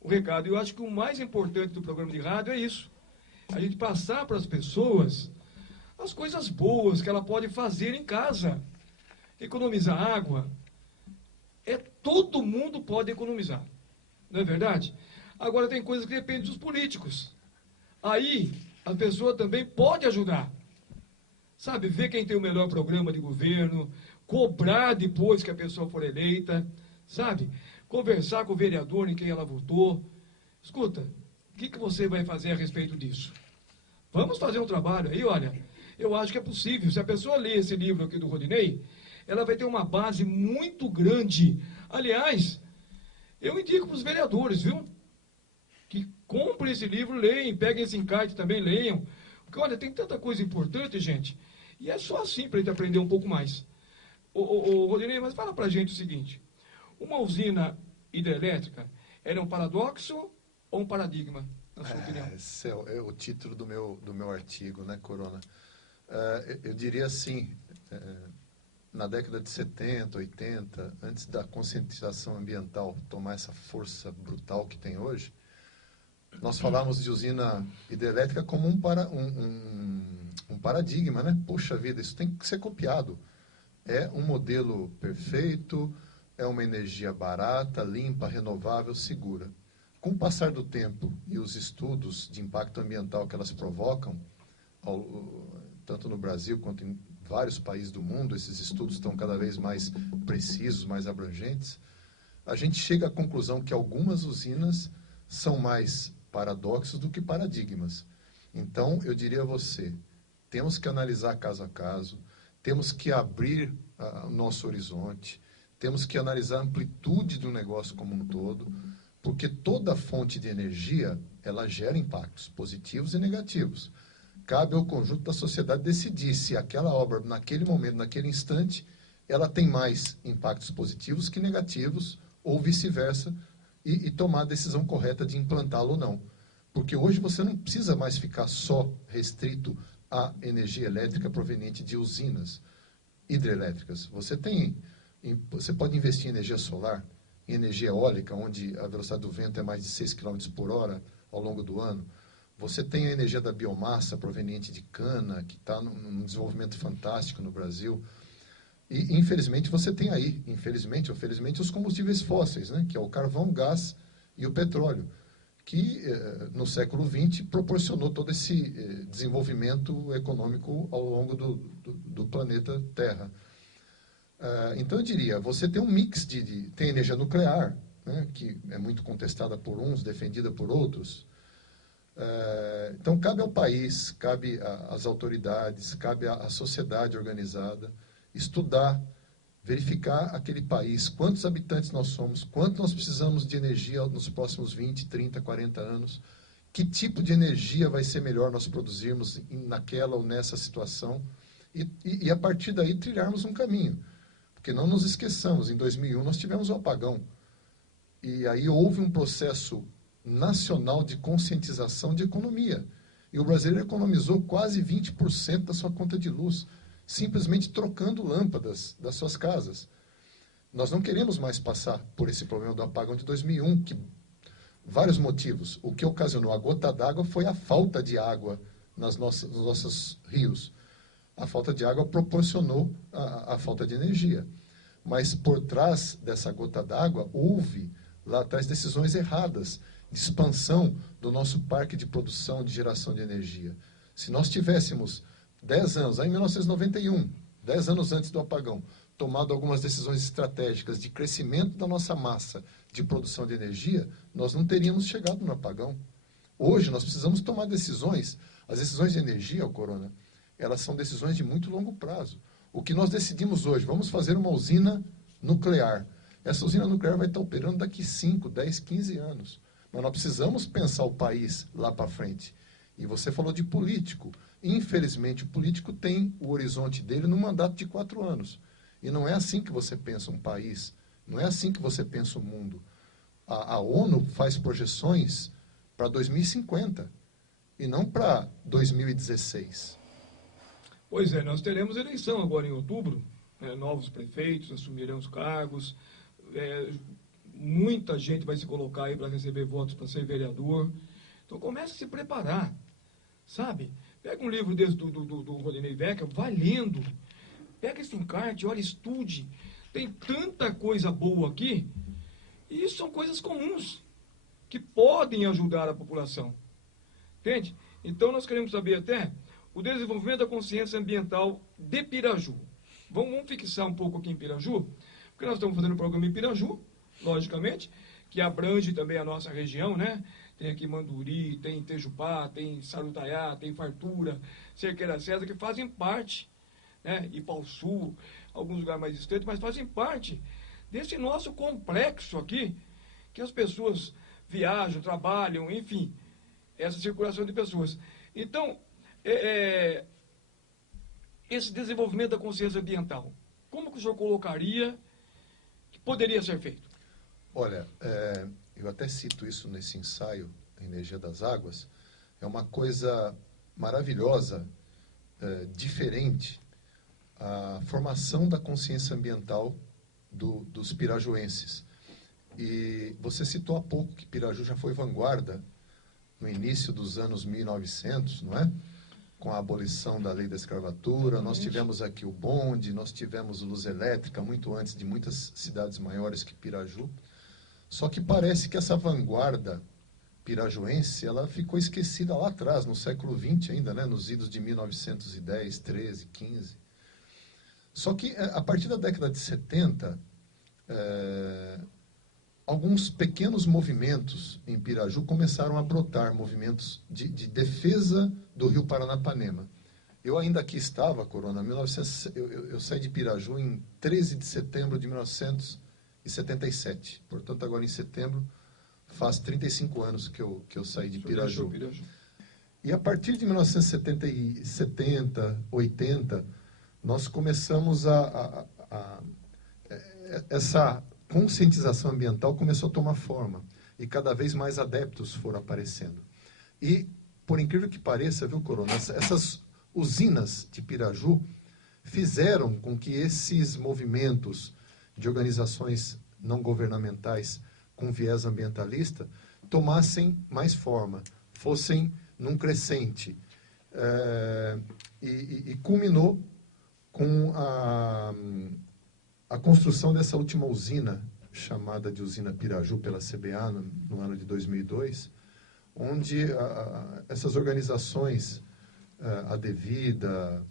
o recado. Eu acho que o mais importante do programa de rádio é isso. A gente passar para as pessoas as coisas boas que ela pode fazer em casa. Economizar água. Todo mundo pode economizar. Não é verdade? Agora tem coisas que dependem dos políticos. Aí a pessoa também pode ajudar. Sabe, ver quem tem o melhor programa de governo, cobrar depois que a pessoa for eleita, sabe? Conversar com o vereador em quem ela votou. Escuta, o que você vai fazer a respeito disso? Vamos fazer um trabalho aí, olha, eu acho que é possível. Se a pessoa ler esse livro aqui do Rodinei, ela vai ter uma base muito grande. Aliás, eu indico para os vereadores, viu? Que comprem esse livro, leiam, peguem esse encarte também, leiam. Porque, olha, tem tanta coisa importante, gente, e é só assim para a gente aprender um pouco mais. Rodinei, mas fala para a gente o seguinte, uma usina hidrelétrica, ela é um paradoxo ou um paradigma, na sua opinião? Esse é o título do meu artigo, né, Corona? Eu diria assim, na década de 70, 80, antes da conscientização ambiental tomar essa força brutal que tem hoje, nós falávamos de usina hidrelétrica como um paradigma, né? Poxa vida, isso tem que ser copiado. É um modelo perfeito, é uma energia barata, limpa, renovável, segura. Com o passar do tempo e os estudos de impacto ambiental que elas provocam, tanto no Brasil quanto em vários países do mundo, esses estudos estão cada vez mais precisos, mais abrangentes, a gente chega à conclusão que algumas usinas são mais paradoxos do que paradigmas. Então, eu diria a você, temos que analisar caso a caso, temos que abrir o nosso horizonte, temos que analisar a amplitude do negócio como um todo, porque toda fonte de energia, ela gera impactos positivos e negativos. Cabe ao conjunto da sociedade decidir se aquela obra, naquele momento, naquele instante, ela tem mais impactos positivos que negativos, ou vice-versa, e tomar a decisão correta de implantá-lo ou não. Porque hoje você não precisa mais ficar só restrito à energia elétrica proveniente de usinas hidrelétricas. Você pode investir em energia solar, em energia eólica, onde a velocidade do vento é mais de 6 km por hora ao longo do ano. Você tem a energia da biomassa proveniente de cana, que está num desenvolvimento fantástico no Brasil. E, infelizmente, você tem aí, infelizmente ou felizmente, os combustíveis fósseis, né, que é o carvão, o gás e o petróleo, que no século XX proporcionou todo esse desenvolvimento econômico ao longo do planeta Terra. Então, eu diria, você tem um mix tem energia nuclear, né, que é muito contestada por uns, defendida por outros. Então, cabe ao país, cabe às autoridades, cabe à sociedade organizada estudar, verificar aquele país, quantos habitantes nós somos, quanto nós precisamos de energia nos próximos 20, 30, 40 anos, que tipo de energia vai ser melhor nós produzirmos naquela ou nessa situação, e a partir daí trilharmos um caminho. Porque não nos esqueçamos, em 2001 nós tivemos o apagão, e aí houve um processo nacional de conscientização de economia, e o brasileiro economizou quase 20% da sua conta de luz, simplesmente trocando lâmpadas das suas casas. Nós não queremos mais passar por esse problema do apagão de 2001, que vários motivos. O que ocasionou a gota d'água foi a falta de água nos nossos rios. A falta de água proporcionou a falta de energia. Mas por trás dessa gota d'água, houve lá atrás decisões erradas de expansão do nosso parque de produção de geração de energia. Se nós tivéssemos 10 anos, aí em 1991, 10 anos antes do apagão, tomado algumas decisões estratégicas de crescimento da nossa massa de produção de energia, nós não teríamos chegado no apagão. Hoje, nós precisamos tomar decisões. As decisões de energia, Corona, elas são decisões de muito longo prazo. O que nós decidimos hoje, vamos fazer uma usina nuclear. Essa usina nuclear vai estar operando daqui 5, 10, 15 anos. Mas nós precisamos pensar o país lá para frente. E você falou de político. Infelizmente, o político tem o horizonte dele no mandato de 4 anos. E não é assim que você pensa um país. Não é assim que você pensa o mundo. A ONU faz projeções para 2050 e não para 2016. Pois é, nós teremos eleição agora em outubro, né? Novos prefeitos assumirão os cargos, muita gente vai se colocar aí para receber votos para ser vereador. Então comece a se preparar, sabe? Pega um livro desse do Rodinei Wecker, vai lendo, pega esse encarte, olha, estude. Tem tanta coisa boa aqui, e isso são coisas comuns, que podem ajudar a população. Entende? Então nós queremos saber até o desenvolvimento da consciência ambiental de Piraju. Vamos fixar um pouco aqui em Piraju, porque nós estamos fazendo um programa em Piraju, logicamente, que abrange também a nossa região, né? Tem aqui Manduri, tem Itejupá, tem Sarutaiá, tem Fartura, Cerqueira César, que fazem parte, né? Ipauçu, alguns lugares mais distantes, mas fazem parte desse nosso complexo aqui, que as pessoas viajam, trabalham, enfim, essa circulação de pessoas. Então, esse desenvolvimento da consciência ambiental, como que o senhor colocaria que poderia ser feito? Olha, eu até cito isso nesse ensaio, a Energia das Águas, é uma coisa maravilhosa, diferente, a formação da consciência ambiental dos pirajuenses. E você citou há pouco que Piraju já foi vanguarda no início dos anos 1900, não é? Com a abolição da lei da escravatura, nós tivemos aqui o bonde, nós tivemos luz elétrica muito antes de muitas cidades maiores que Piraju. Só que parece que essa vanguarda pirajuense, ela ficou esquecida lá atrás, no século XX ainda, né? Nos idos de 1910, 13, 15. Só que a partir da década de 70, alguns pequenos movimentos em Piraju começaram a brotar, movimentos de defesa do rio Paranapanema. Eu ainda aqui estava, Corona, eu saí de Piraju em 13 de setembro de 1977. Portanto, agora em setembro, faz 35 anos que eu saí de Piraju. E a partir de 1970, 80, nós começamos essa conscientização ambiental começou a tomar forma e cada vez mais adeptos foram aparecendo. E, por incrível que pareça, viu, Corona, essas usinas de Piraju fizeram com que esses movimentos de organizações não governamentais com viés ambientalista tomassem mais forma, fossem num crescente. E culminou com a construção dessa última usina, chamada de usina Piraju pela CBA, no ano de 2002, onde essas organizações, a Devida,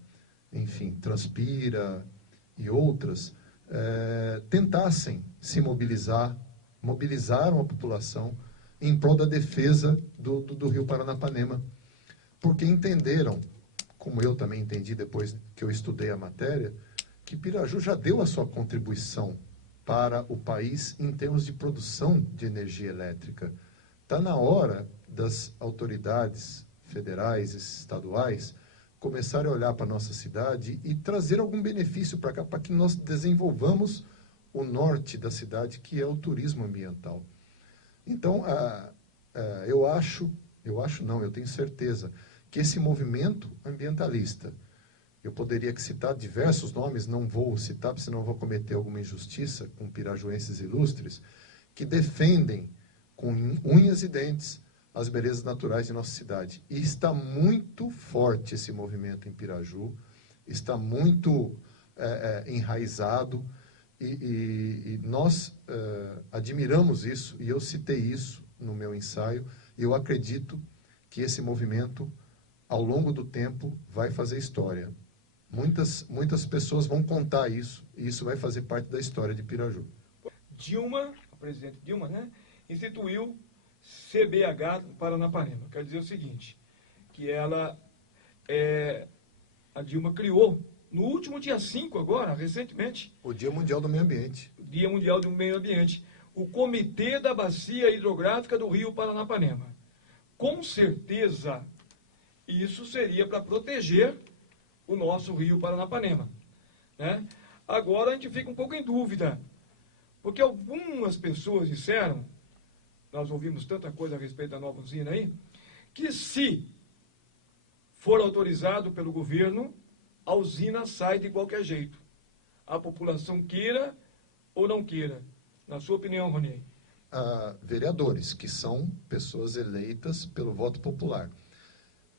enfim, Transpira e outras, tentassem se mobilizaram a população em prol da defesa do rio Paranapanema, porque entenderam, como eu também entendi depois que eu estudei a matéria, que Piraju já deu a sua contribuição para o país em termos de produção de energia elétrica. Está na hora das autoridades federais e estaduais começarem a olhar para a nossa cidade e trazer algum benefício para cá, para que nós desenvolvamos o norte da cidade, que é o turismo ambiental. Então, eu tenho certeza que esse movimento ambientalista, eu poderia citar diversos nomes, não vou citar, porque senão vou cometer alguma injustiça com pirajuenses ilustres, que defendem com unhas e dentes as belezas naturais de nossa cidade. E está muito forte esse movimento em Piraju, está muito enraizado, e nós admiramos isso, e eu citei isso no meu ensaio, e eu acredito que esse movimento, ao longo do tempo, vai fazer história. Muitas pessoas vão contar isso, e isso vai fazer parte da história de Piraju. Dilma, a presidente Dilma, né, instituiu CBH Paranapanema. Quer dizer o seguinte, que a Dilma criou, no último dia 5 agora, recentemente... O Dia Mundial do Meio Ambiente. Dia Mundial do Meio Ambiente. o Comitê da Bacia Hidrográfica do Rio Paranapanema. Com certeza, isso seria para proteger o nosso Rio Paranapanema, né? Agora a gente fica um pouco em dúvida, porque algumas pessoas disseram, nós ouvimos tanta coisa a respeito da nova usina aí, que se for autorizado pelo governo, a usina sai de qualquer jeito. A população queira ou não queira. Na sua opinião, Rony? Vereadores, que são pessoas eleitas pelo voto popular,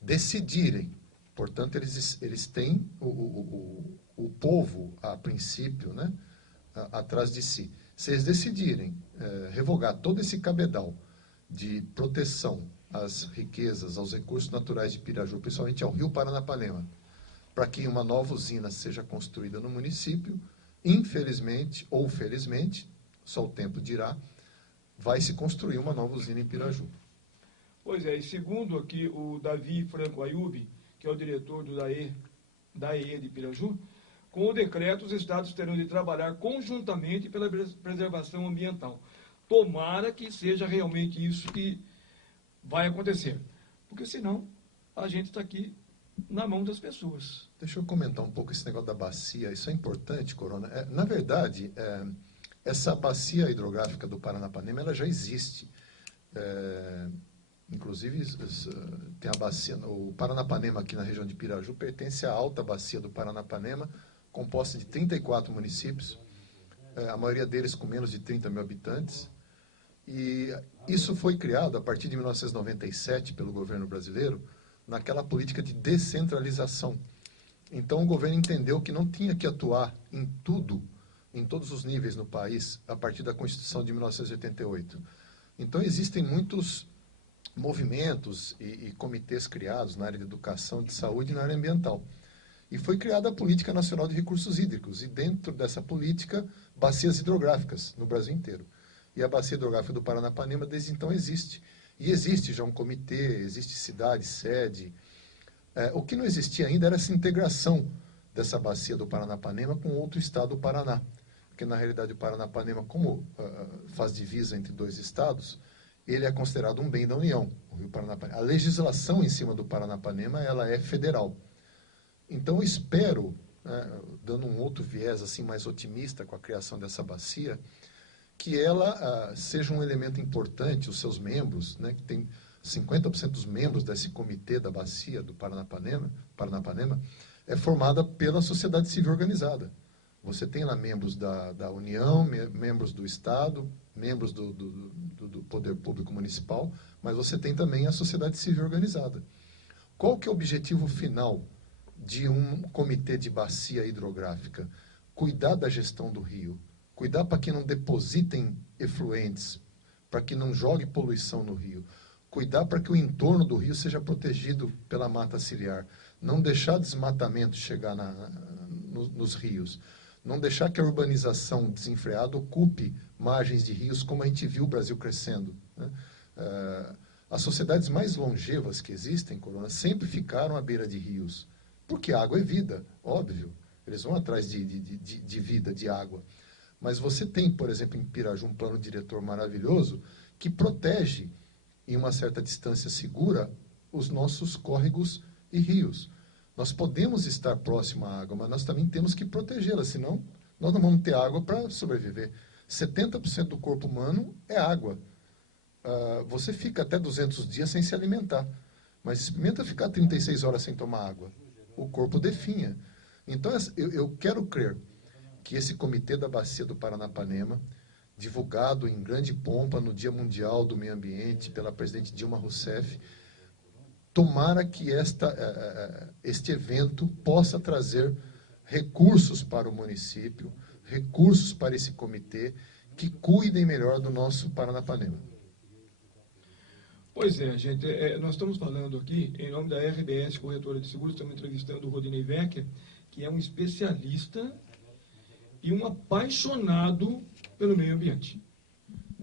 decidirem, portanto, eles têm o povo, a princípio, né, atrás de si. Se eles decidirem revogar todo esse cabedal de proteção às riquezas, aos recursos naturais de Piraju, principalmente ao Rio Paranapanema, para que uma nova usina seja construída no município, infelizmente ou felizmente, só o tempo dirá, vai se construir uma nova usina em Piraju. Pois é, e segundo aqui o Davi Franco Ayub, que é o diretor do DAE de Piraju, com o decreto os estados terão de trabalhar conjuntamente pela preservação ambiental. Tomara que seja realmente isso que vai acontecer, porque senão a gente está aqui na mão das pessoas. Deixa eu comentar um pouco esse negócio da bacia, isso é importante, Corona. Na verdade, essa bacia hidrográfica do Paranapanema, ela já existe. Inclusive, tem a bacia, o Paranapanema aqui na região de Piraju pertence à alta bacia do Paranapanema, composta de 34 municípios, a maioria deles com menos de 30 mil habitantes. E isso foi criado a partir de 1997 pelo governo brasileiro, naquela política de descentralização. Então, o governo entendeu que não tinha que atuar em tudo, em todos os níveis no país, a partir da Constituição de 1988. Então, existem muitos movimentos e comitês criados na área de educação, de saúde e na área ambiental. E foi criada a Política Nacional de Recursos Hídricos, e dentro dessa política, bacias hidrográficas no Brasil inteiro. E a bacia hidrográfica do Paranapanema, desde então, existe. E existe já um comitê, existe cidade, sede. O que não existia ainda era essa integração dessa bacia do Paranapanema com outro estado, o Paraná. Porque, na realidade, o Paranapanema, como faz divisa entre dois estados, ele é considerado um bem da União, o Rio Paranapanema. A legislação em cima do Paranapanema, ela é federal. Então, eu espero, dando um outro viés assim mais otimista com a criação dessa bacia, que ela seja um elemento importante, os seus membros, né, que tem 50% dos membros desse comitê da bacia do Paranapanema, é formada pela sociedade civil organizada. Você tem lá membros da União, membros do Estado, membros do Poder Público Municipal, mas você tem também a sociedade civil organizada. Qual que é o objetivo final de um comitê de bacia hidrográfica? Cuidar da gestão do rio, cuidar para que não depositem efluentes, para que não jogue poluição no rio, cuidar para que o entorno do rio seja protegido pela mata ciliar, não deixar desmatamento chegar nos rios, não deixar que a urbanização desenfreada ocupe margens de rios, como a gente viu o Brasil crescendo, né? As sociedades mais longevas que existem, Corona, sempre ficaram à beira de rios, porque água é vida, óbvio, eles vão atrás de vida, de água. Mas você tem, por exemplo, em Piraju, um plano diretor maravilhoso que protege, em uma certa distância segura, os nossos córregos e rios. Nós podemos estar próximo à água, mas nós também temos que protegê-la, senão nós não vamos ter água para sobreviver. 70% do corpo humano é água. Você fica até 200 dias sem se alimentar, mas experimenta ficar 36 horas sem tomar água. O corpo definha. Então, eu quero crer que esse comitê da bacia do Paranapanema, divulgado em grande pompa no Dia Mundial do Meio Ambiente pela presidente Dilma Rousseff, tomara que este evento possa trazer recursos para o município, recursos para esse comitê, que cuidem melhor do nosso Paranapanema. Pois é, gente, nós estamos falando aqui, em nome da RBS Corretora de Seguros, estamos entrevistando o Rodinei Wecker, que é um especialista e um apaixonado pelo meio ambiente.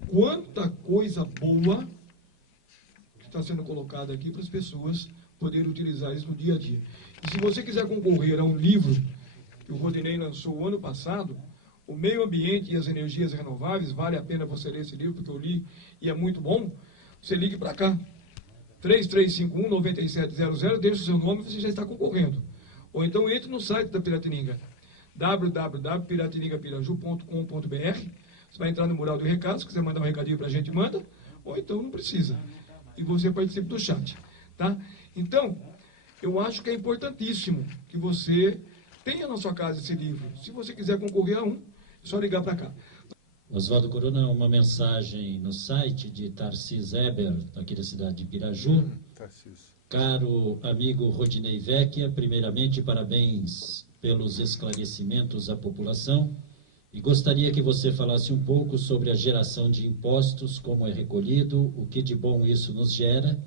Quanta coisa boa que está sendo colocada aqui para as pessoas poderem utilizar isso no dia a dia. E se você quiser concorrer a um livro que o Rodinei lançou o ano passado, O Meio Ambiente e as Energias Renováveis, vale a pena você ler esse livro, porque eu li e é muito bom. Você ligue para cá, 3351-9700, deixa o seu nome e você já está concorrendo. Ou então entre no site da Piratininga, www.piratiningapiraju.com.br. Você vai entrar no mural do recado, se quiser mandar um recadinho para a gente, manda, ou então não precisa. E você participa do chat, tá? Então, eu acho que é importantíssimo que você tenha na sua casa esse livro. Se você quiser concorrer a um, é só ligar para cá. Oswaldo Corona, uma mensagem no site de Tarcís Eber, aqui da cidade de Piraju. Tarcís. Caro amigo Rodinei Vecchia, primeiramente, parabéns pelos esclarecimentos à população. E gostaria que você falasse um pouco sobre a geração de impostos, como é recolhido, o que de bom isso nos gera,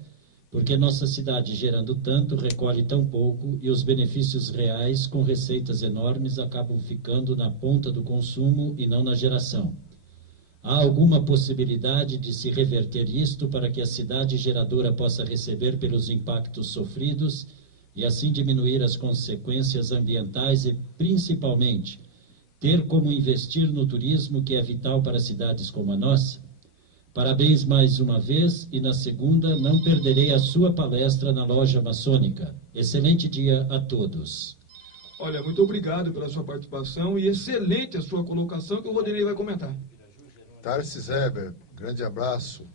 porque nossa cidade, gerando tanto, recolhe tão pouco e os benefícios reais, com receitas enormes, acabam ficando na ponta do consumo e não na geração. Há alguma possibilidade de se reverter isto para que a cidade geradora possa receber pelos impactos sofridos e assim diminuir as consequências ambientais e, principalmente, ter como investir no turismo, que é vital para cidades como a nossa? Parabéns mais uma vez e na segunda não perderei a sua palestra na loja maçônica. Excelente dia a todos. Olha, muito obrigado pela sua participação e excelente a sua colocação que o Rodinei vai comentar. Tarcís Eber, grande abraço.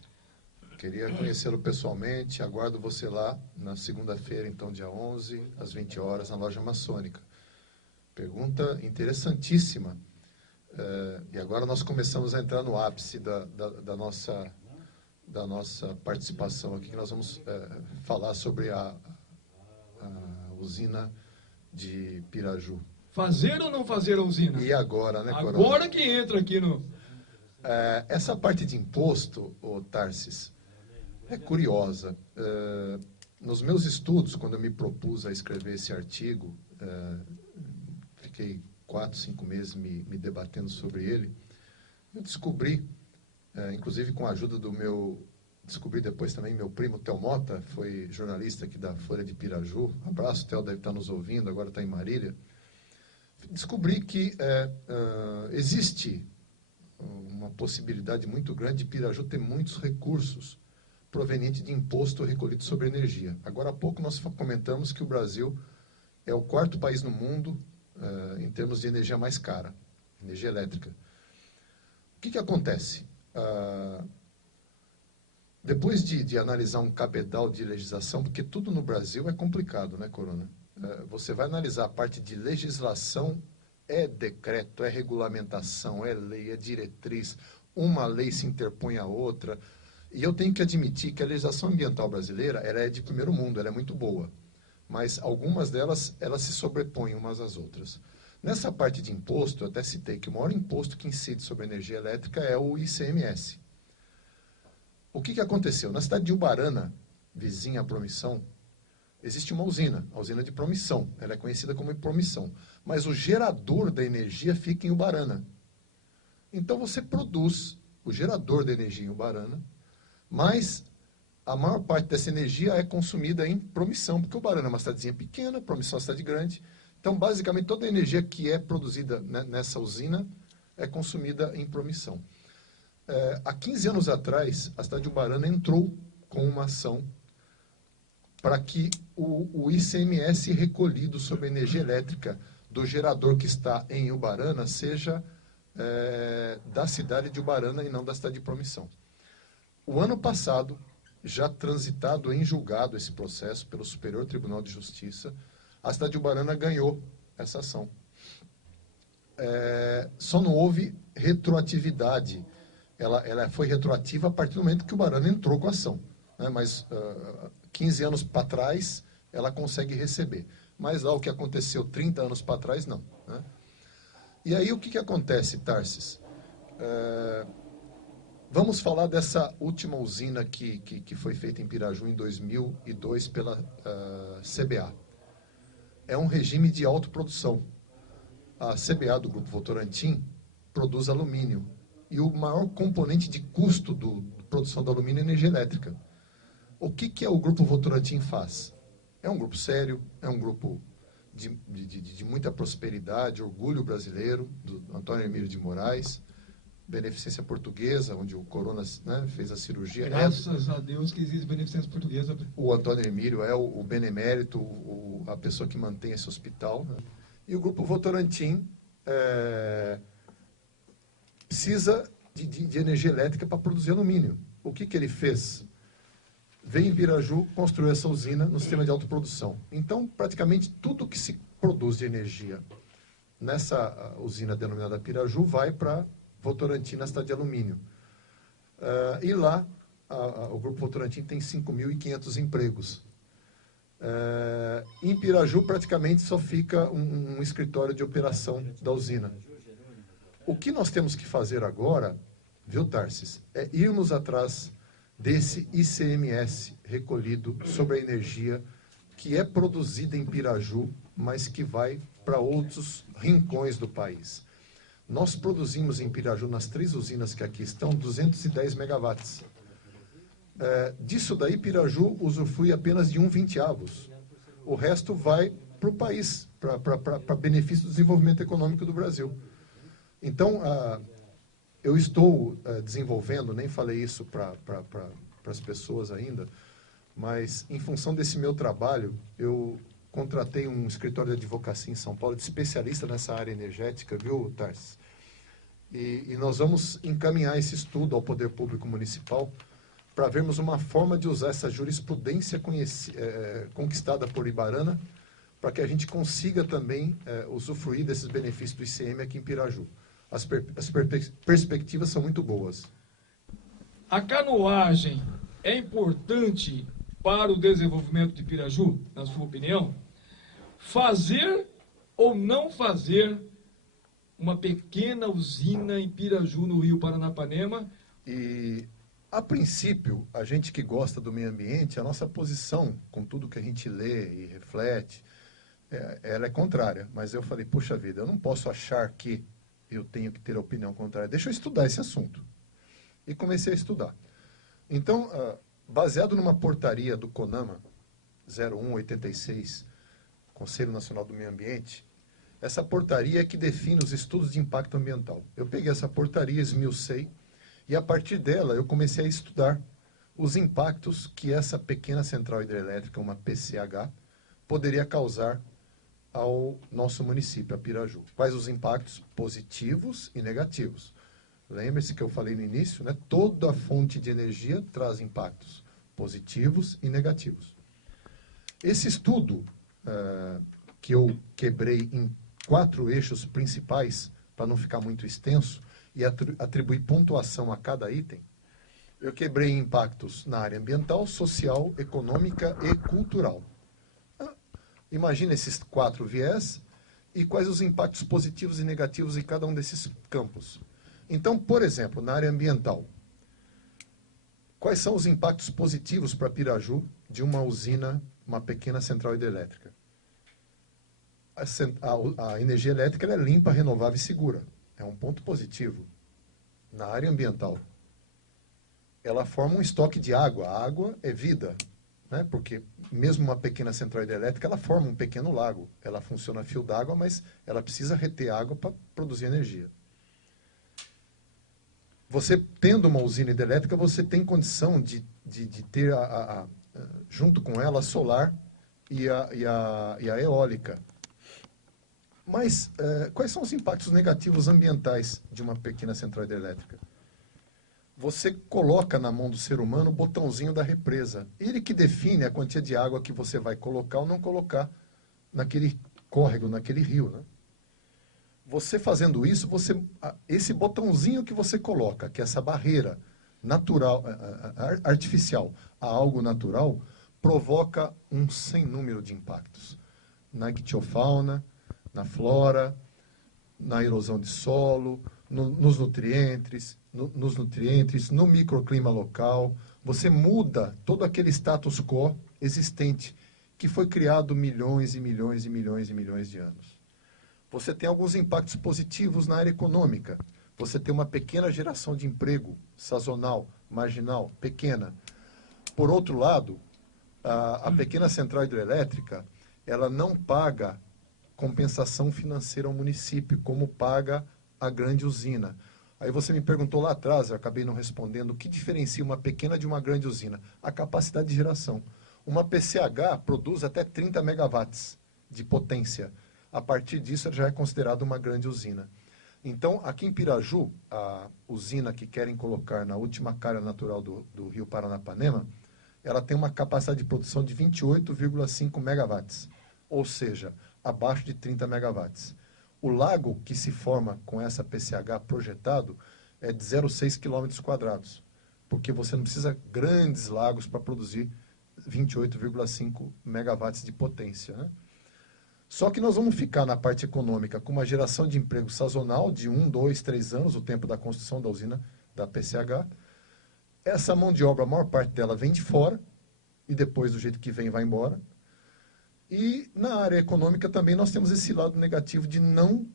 Queria conhecê-lo pessoalmente. Aguardo você lá na segunda-feira, então, dia 11, às 20 horas, na loja maçônica. Pergunta interessantíssima. E agora nós começamos a entrar no ápice da nossa participação aqui, que nós vamos falar sobre a usina de Piraju. Fazer ou não fazer a usina? E agora, né, Corona? Agora que entra aqui no... Essa parte de imposto, Tarcís, é curiosa. Nos meus estudos, quando eu me propus a escrever esse artigo, fiquei 4, 5 meses me debatendo sobre ele, eu descobri, inclusive com a ajuda descobri depois também, meu primo Theo Mota, foi jornalista aqui da Folha de Piraju, abraço, Theo, deve estar nos ouvindo, agora está em Marília, descobri que existe uma possibilidade muito grande de Piraju ter muitos recursos provenientes de imposto recolhido sobre energia. Agora há pouco nós comentamos que o Brasil é o 4º país no mundo em termos de energia mais cara, energia elétrica. O que acontece? Depois de analisar um cabedal de legislação, porque tudo no Brasil é complicado, né, Corona? Você vai analisar a parte de legislação, é decreto, é regulamentação, é lei, é diretriz, uma lei se interpõe à outra. E eu tenho que admitir que a legislação ambiental brasileira ela é de primeiro mundo, ela é muito boa. Mas algumas delas, elas se sobrepõem umas às outras. Nessa parte de imposto, eu até citei que o maior imposto que incide sobre a energia elétrica é o ICMS. O que aconteceu? Na cidade de Ubarana, vizinha à Promissão, existe uma usina, a usina de Promissão. Ela é conhecida como Promissão. Mas o gerador da energia fica em Ubarana. Então você produz o gerador da energia em Ubarana, mas a maior parte dessa energia é consumida em Promissão, porque Ubarana é uma cidadezinha pequena, Promissão é uma cidade grande. Então, basicamente, toda a energia que é produzida nessa usina é consumida em Promissão. Há 15 anos atrás, a cidade de Ubarana entrou com uma ação para que o ICMS recolhido sobre a energia elétrica do gerador que está em Ubarana seja da cidade de Ubarana e não da cidade de Promissão. O ano passado, já transitado em julgado esse processo pelo Superior Tribunal de Justiça, a cidade de Ubarana ganhou essa ação. Só não houve retroatividade. Ela foi retroativa a partir do momento que Ubarana entrou com a ação. Né? Mas 15 anos para trás, ela consegue receber. Mas lá o que aconteceu 30 anos para trás, não. Né? E aí o que acontece, Tarcís? Vamos falar dessa última usina que foi feita em Piraju em 2002 pela CBA. É um regime de autoprodução. A CBA do Grupo Votorantim produz alumínio. E o maior componente de custo da produção do alumínio é a energia elétrica. O que o Grupo Votorantim faz? É um grupo sério, é um grupo de muita prosperidade, orgulho brasileiro, do Antônio Hermílio de Moraes, beneficência portuguesa, onde o Corona, né, fez a cirurgia. Graças a Deus que existe beneficência portuguesa. O Antônio Hermílio é o benemérito, a pessoa que mantém esse hospital, né? E o Grupo Votorantim precisa de energia elétrica para produzir alumínio. O que ele fez? Veio em Piraju, construiu essa usina no sistema de autoprodução. Então, praticamente tudo que se produz de energia nessa usina denominada Piraju vai para Votorantim, na cidade de alumínio. E lá, o Grupo Votorantim tem 5.500 empregos. Em Piraju, praticamente só fica um escritório de operação da usina. O que nós temos que fazer agora, viu, Tarsis, é irmos atrás desse ICMS recolhido sobre a energia que é produzida em Piraju, mas que vai para outros rincões do país. Nós produzimos em Piraju, nas 3 usinas que aqui estão, 210 megawatts. Disso daí, Piraju usufrui apenas de 1/20. O resto vai para o país, para benefício do desenvolvimento econômico do Brasil. Então, eu estou desenvolvendo, nem falei isso para as pessoas ainda, mas em função desse meu trabalho, eu contratei um escritório de advocacia em São Paulo, de especialista nessa área energética, viu, Tarsis? E nós vamos encaminhar esse estudo ao Poder Público Municipal para vermos uma forma de usar essa jurisprudência conquistada por Ibarana, para que a gente consiga também usufruir desses benefícios do ICM aqui em Piraju. As perspectivas são muito boas. A canoagem é importante para o desenvolvimento de Piraju, na sua opinião? Fazer ou não fazer uma pequena usina em Piraju, no Rio Paranapanema? E, a princípio, a gente que gosta do meio ambiente, a nossa posição, com tudo que a gente lê e reflete, ela é contrária. Mas eu falei, puxa vida, eu não posso achar que eu tenho que ter a opinião contrária. Deixa eu estudar esse assunto. E comecei a estudar. Então, baseado numa portaria do CONAMA, 0186, Conselho Nacional do Meio Ambiente, essa portaria é que define os estudos de impacto ambiental. Eu peguei essa portaria, esmiucei, e a partir dela eu comecei a estudar os impactos que essa pequena central hidrelétrica, uma PCH, poderia causar ao nosso município, a Piraju. Quais os impactos positivos e negativos? Lembre-se que eu falei no início, né? Toda fonte de energia traz impactos positivos e negativos. Esse estudo, que eu quebrei em 4 eixos principais, para não ficar muito extenso, e atribuir pontuação a cada item, eu quebrei impactos na área ambiental, social, econômica e cultural. Imagina esses 4 viés e quais os impactos positivos e negativos em cada um desses campos. Então, por exemplo, na área ambiental, quais são os impactos positivos para Piraju de uma usina, uma pequena central hidrelétrica? A energia elétrica ela é limpa, renovável e segura. É um ponto positivo. Na área ambiental, ela forma um estoque de água. A água é vida, né? Porque mesmo uma pequena central hidrelétrica, ela forma um pequeno lago. Ela funciona a fio d'água, mas ela precisa reter água para produzir energia. Você, tendo uma usina hidrelétrica, você tem condição de ter, junto com ela, a solar e a eólica. Mas quais são os impactos negativos ambientais de uma pequena central hidrelétrica? Você coloca na mão do ser humano o botãozinho da represa. Ele que define a quantia de água que você vai colocar ou não colocar naquele córrego, naquele rio, né? Você fazendo isso, esse botãozinho que você coloca, que é essa barreira natural, artificial a algo natural, provoca um sem número de impactos. Na ictiofauna, na flora, na erosão de solo, nos nutrientes, no microclima local. Você muda todo aquele status quo existente que foi criado milhões e milhões e milhões e milhões de anos. Você tem alguns impactos positivos na área econômica. Você tem uma pequena geração de emprego, sazonal, marginal, pequena. Por outro lado, a pequena central hidrelétrica, ela não paga compensação financeira ao município, como paga a grande usina. Aí você me perguntou lá atrás, eu acabei não respondendo, o que diferencia uma pequena de uma grande usina? A capacidade de geração. Uma PCH produz até 30 megawatts de potência. A partir disso, ela já é considerada uma grande usina. Então, aqui em Piraju, a usina que querem colocar na última calha natural do rio Paranapanema, ela tem uma capacidade de produção de 28,5 megawatts, ou seja, abaixo de 30 megawatts. O lago que se forma com essa PCH projetado é de 0,6 km², porque você não precisa grandes lagos para produzir 28,5 megawatts de potência, né? Só que nós vamos ficar na parte econômica com uma geração de emprego sazonal de 1, 2, 3 anos, o tempo da construção da usina da PCH. Essa mão de obra, a maior parte dela vem de fora, e depois, do jeito que vem, vai embora. E na área econômica também nós temos esse lado negativo de não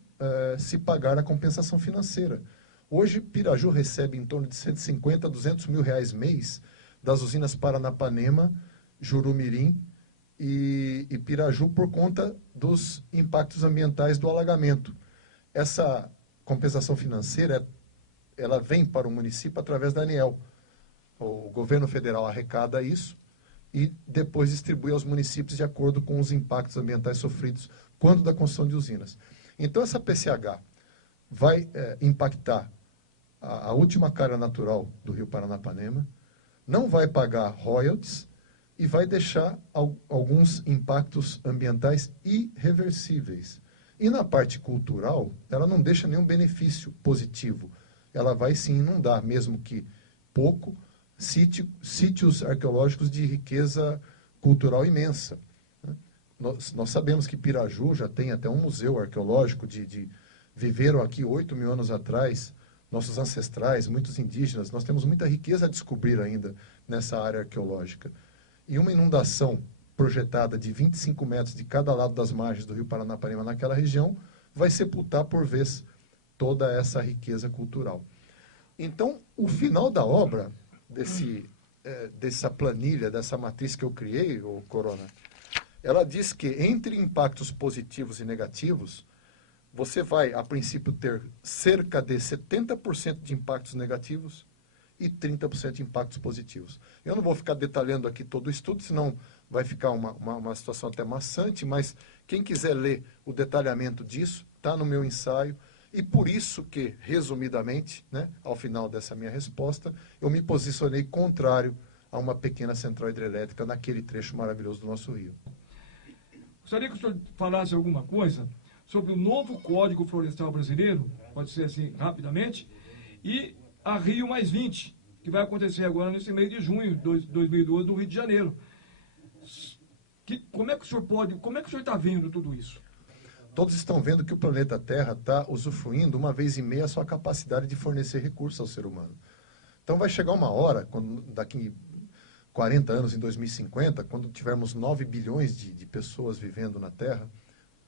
se pagar a compensação financeira. Hoje, Piraju recebe em torno de 150 a 200 mil reais mês das usinas Paranapanema, Jurumirim e Piraju por conta dos impactos ambientais do alagamento. Essa compensação financeira, ela vem para o município através da ANEEL. O governo federal arrecada isso e depois distribui aos municípios de acordo com os impactos ambientais sofridos quando da construção de usinas. Então, essa PCH vai impactar a última calha natural do rio Paranapanema, não vai pagar royalties e vai deixar alguns impactos ambientais irreversíveis. E na parte cultural, ela não deixa nenhum benefício positivo. Ela vai sim inundar, mesmo que pouco, sítios arqueológicos de riqueza cultural imensa. Nós sabemos que Piraju já tem até um museu arqueológico viveram aqui 8.000 anos atrás, nossos ancestrais, muitos indígenas. Nós temos muita riqueza a descobrir ainda nessa área arqueológica. E uma inundação projetada de 25 metros de cada lado das margens do rio Paranapanema naquela região vai sepultar por vez toda essa riqueza cultural. Então, o final da obra dessa planilha, dessa matriz que eu criei, o Corona, ela diz que entre impactos positivos e negativos, você vai, a princípio, ter cerca de 70% de impactos negativos e 30% de impactos positivos. Eu não vou ficar detalhando aqui todo o estudo, senão vai ficar uma situação até maçante, mas quem quiser ler o detalhamento disso, está no meu ensaio. E por isso que, resumidamente, né, ao final dessa minha resposta, eu me posicionei contrário a uma pequena central hidrelétrica naquele trecho maravilhoso do nosso rio. Gostaria que o senhor falasse alguma coisa sobre o novo Código Florestal Brasileiro, pode ser assim, rapidamente, e a Rio+20, que vai acontecer agora nesse mês de junho de 2012, no Rio de Janeiro. Como é que o senhor está vendo tudo isso? Todos estão vendo que o planeta Terra está usufruindo uma vez e meia a sua capacidade de fornecer recursos ao ser humano. Então vai chegar uma hora, daqui 40 anos, em 2050, quando tivermos 9 bilhões de pessoas vivendo na Terra,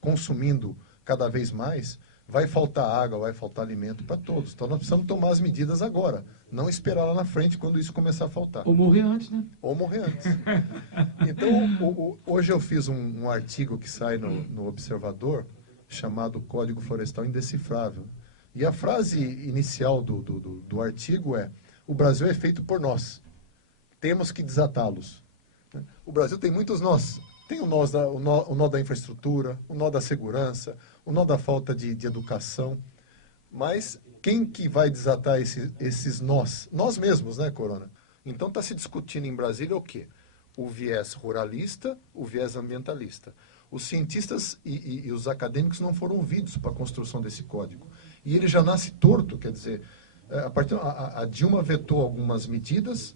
consumindo cada vez mais, vai faltar água, vai faltar alimento para todos. Então nós precisamos tomar as medidas agora, não esperar lá na frente quando isso começar a faltar. Ou morrer antes, né? Ou morrer antes. Então, hoje eu fiz um artigo que sai no Observador, chamado Código Florestal Indecifrável. E a frase inicial do artigo é: o Brasil é feito por nós. Temos que desatá-los. O Brasil tem muitos nós. Tem o nó da infraestrutura, o nó da segurança, o nó da falta de educação. Mas quem que vai desatar esses nós? Nós mesmos, né, Corona? Então está se discutindo em Brasília o quê? O viés ruralista, o viés ambientalista. Os cientistas e os acadêmicos não foram ouvidos para a construção desse código. E ele já nasce torto, quer dizer, a Dilma vetou algumas medidas,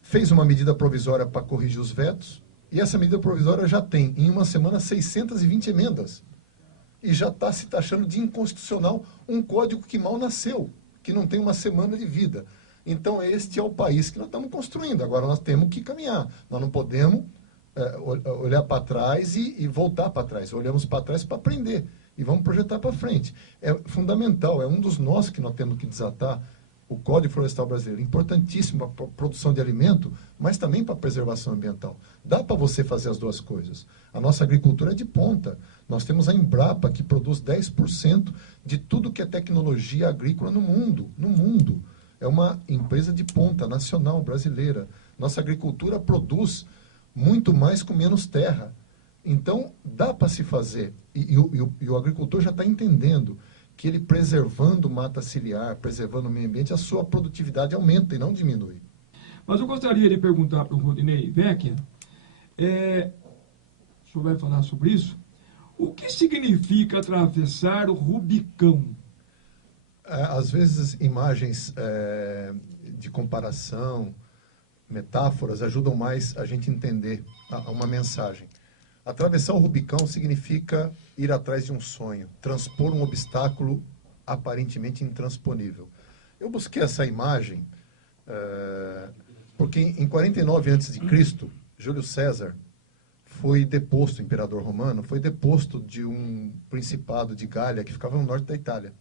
fez uma medida provisória para corrigir os vetos, e essa medida provisória já tem, em uma semana, 620 emendas. E já está se taxando de inconstitucional um código que mal nasceu, que não tem uma semana de vida. Então, este é o país que nós estamos construindo. Agora, nós temos que caminhar. Nós não podemos olhar para trás e voltar para trás. Olhamos para trás para aprender e vamos projetar para frente. É fundamental, é um dos nós que nós temos que desatar o Código Florestal Brasileiro, importantíssimo para a produção de alimento, mas também para a preservação ambiental. Dá para você fazer as duas coisas. A nossa agricultura é de ponta. Nós temos a Embrapa, que produz 10% de tudo que é tecnologia agrícola no mundo. No mundo. É uma empresa de ponta, nacional, brasileira. Nossa agricultura produz muito mais com menos terra. Então, dá para se fazer. E o agricultor já está entendendo que ele preservando mata ciliar, preservando o meio ambiente, a sua produtividade aumenta e não diminui. Mas eu gostaria de perguntar para o Rodinei Vecchia, o senhor vai falar sobre isso, o que significa atravessar o Rubicão? Às vezes, imagens de comparação, metáforas, ajudam mais a gente entender uma mensagem. Atravessar o Rubicão significa ir atrás de um sonho, transpor um obstáculo aparentemente intransponível. Eu busquei essa imagem porque em 49 a.C., Júlio César foi deposto, imperador romano, foi deposto de um principado de Gália que ficava no norte da Itália,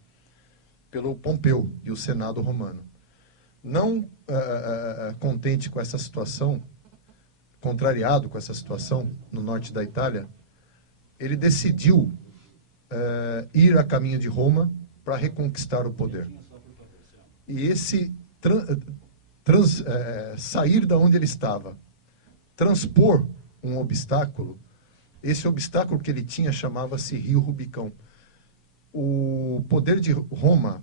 pelo Pompeu e o Senado romano. Não contente com essa situação, contrariado com essa situação no norte da Itália, ele decidiu ir a caminho de Roma para reconquistar o poder. E esse sair da onde ele estava, transpor um obstáculo, esse obstáculo que ele tinha chamava-se Rio Rubicão. O poder de Roma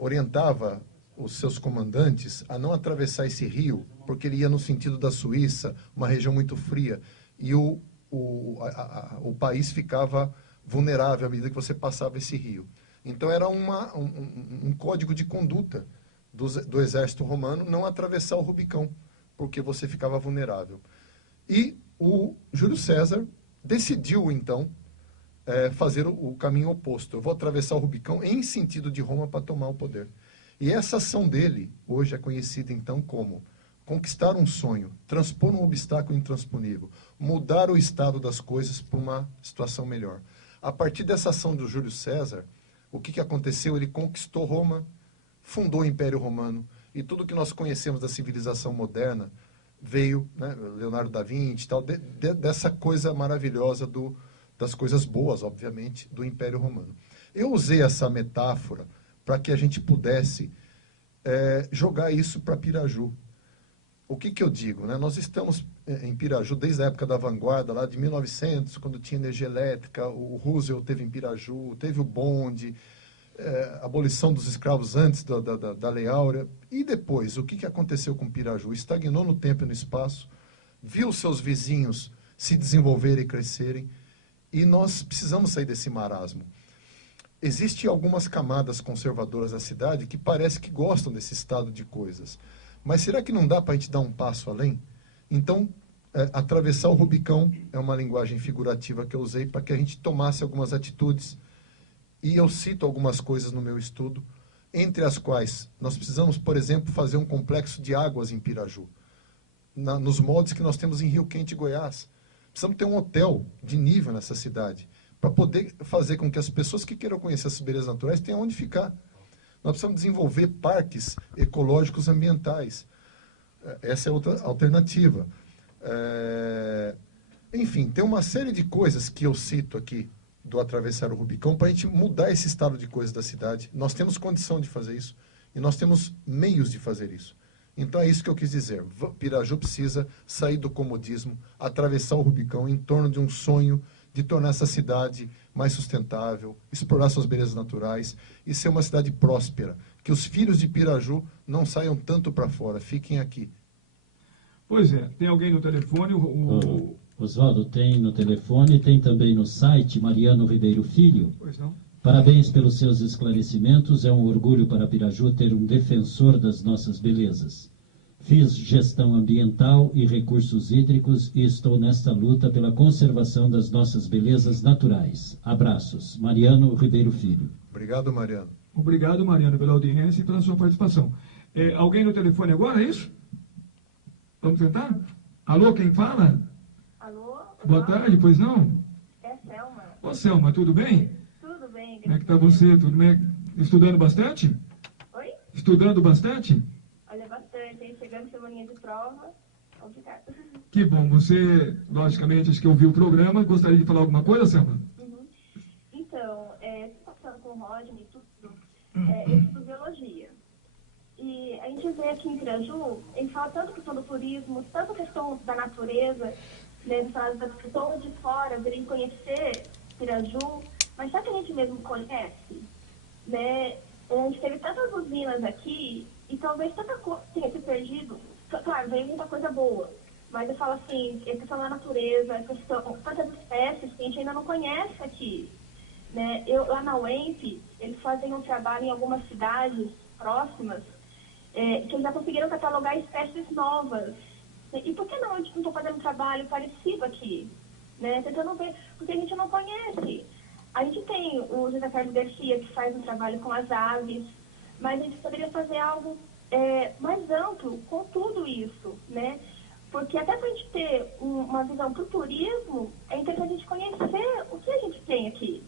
orientava os seus comandantes a não atravessar esse rio, porque ele ia no sentido da Suíça, uma região muito fria, e o país ficava vulnerável à medida que você passava esse rio. Então era um código de conduta do exército romano não atravessar o Rubicão, porque você ficava vulnerável. E o Júlio César decidiu, então, fazer o caminho oposto. Eu vou atravessar o Rubicão em sentido de Roma para tomar o poder. E essa ação dele, hoje é conhecida, então, como conquistar um sonho, transpor um obstáculo intransponível, mudar o estado das coisas para uma situação melhor. A partir dessa ação do Júlio César, o que aconteceu? Ele conquistou Roma, fundou o Império Romano, e tudo que nós conhecemos da civilização moderna veio, né, Leonardo da Vinci, tal, dessa coisa maravilhosa das coisas boas, obviamente, do Império Romano. Eu usei essa metáfora para que a gente pudesse jogar isso para Piraju. O que eu digo? Né? Nós estamos em Piraju desde a época da vanguarda, lá de 1900, quando tinha energia elétrica, o Roosevelt teve em Piraju, teve o bonde, a abolição dos escravos antes da Lei Áurea. E depois, o que aconteceu com Piraju? Estagnou no tempo e no espaço, viu seus vizinhos se desenvolverem e crescerem, e nós precisamos sair desse marasmo. Existem algumas camadas conservadoras da cidade que parece que gostam desse estado de coisas. Mas será que não dá para a gente dar um passo além? Então, atravessar o Rubicão é uma linguagem figurativa que eu usei para que a gente tomasse algumas atitudes. E eu cito algumas coisas no meu estudo, entre as quais nós precisamos, por exemplo, fazer um complexo de águas em Piraju, nos moldes que nós temos em Rio Quente, Goiás. Precisamos ter um hotel de nível nessa cidade, para poder fazer com que as pessoas que queiram conhecer essas belezas naturais tenham onde ficar. Nós precisamos desenvolver parques ecológicos ambientais. Essa é outra alternativa. Enfim, tem uma série de coisas que eu cito aqui do atravessar o Rubicão para a gente mudar esse estado de coisas da cidade. Nós temos condição de fazer isso e nós temos meios de fazer isso. Então é isso que eu quis dizer. Piraju precisa sair do comodismo, atravessar o Rubicão em torno de um sonho de tornar essa cidade mais sustentável, explorar suas belezas naturais e ser uma cidade próspera. Que os filhos de Piraju não saiam tanto para fora, fiquem aqui. Pois é, tem alguém no telefone? Oswaldo, tem no telefone, tem também no site, Mariano Ribeiro Filho. Pois não. Parabéns pelos seus esclarecimentos, é um orgulho para Piraju ter um defensor das nossas belezas. Fiz gestão ambiental e recursos hídricos e estou nesta luta pela conservação das nossas belezas naturais. Abraços. Mariano Ribeiro Filho. Obrigado, Mariano. Obrigado, Mariano, pela audiência e pela sua participação. Alguém no telefone agora, é isso? Vamos tentar? Alô, quem fala? Alô? Boa tarde, pois não? É Selma. Ô, Selma, tudo bem? Tudo bem. Como é que está você? Tudo bem? Estudando bastante? Oi? estudando bastante? Olha, bastante, hein? Chegando semaninha de prova, complicado. Que bom. Você, logicamente, acho que ouviu o programa. Gostaria de falar alguma coisa, Selma? Uhum. Então, passando com o Rodney e tudo, eu estudo biologia. E a gente vê aqui em Piraju, ele fala tanto questão do turismo, tanto questão da natureza, né? Ele fala das pessoas de fora virem conhecer Piraju, mas será que a gente mesmo conhece? Né? A gente teve tantas usinas aqui e talvez tanta coisa tenha se perdido. Claro, veio muita coisa boa, mas eu falo assim, a questão da natureza, a questão tantas espécies que a gente ainda não conhece aqui. Né? Lá na UEMP, eles fazem um trabalho em algumas cidades próximas, que eles já conseguiram catalogar espécies novas. E por que não a gente não está fazendo um trabalho parecido aqui? Né? Tentando ver, porque a gente não conhece. A gente tem o José Carlos Garcia, que faz um trabalho com as aves, mas a gente poderia fazer algo mais amplo com tudo isso, né? Porque até para a gente ter uma visão para o turismo, é interessante a gente conhecer o que a gente tem aqui,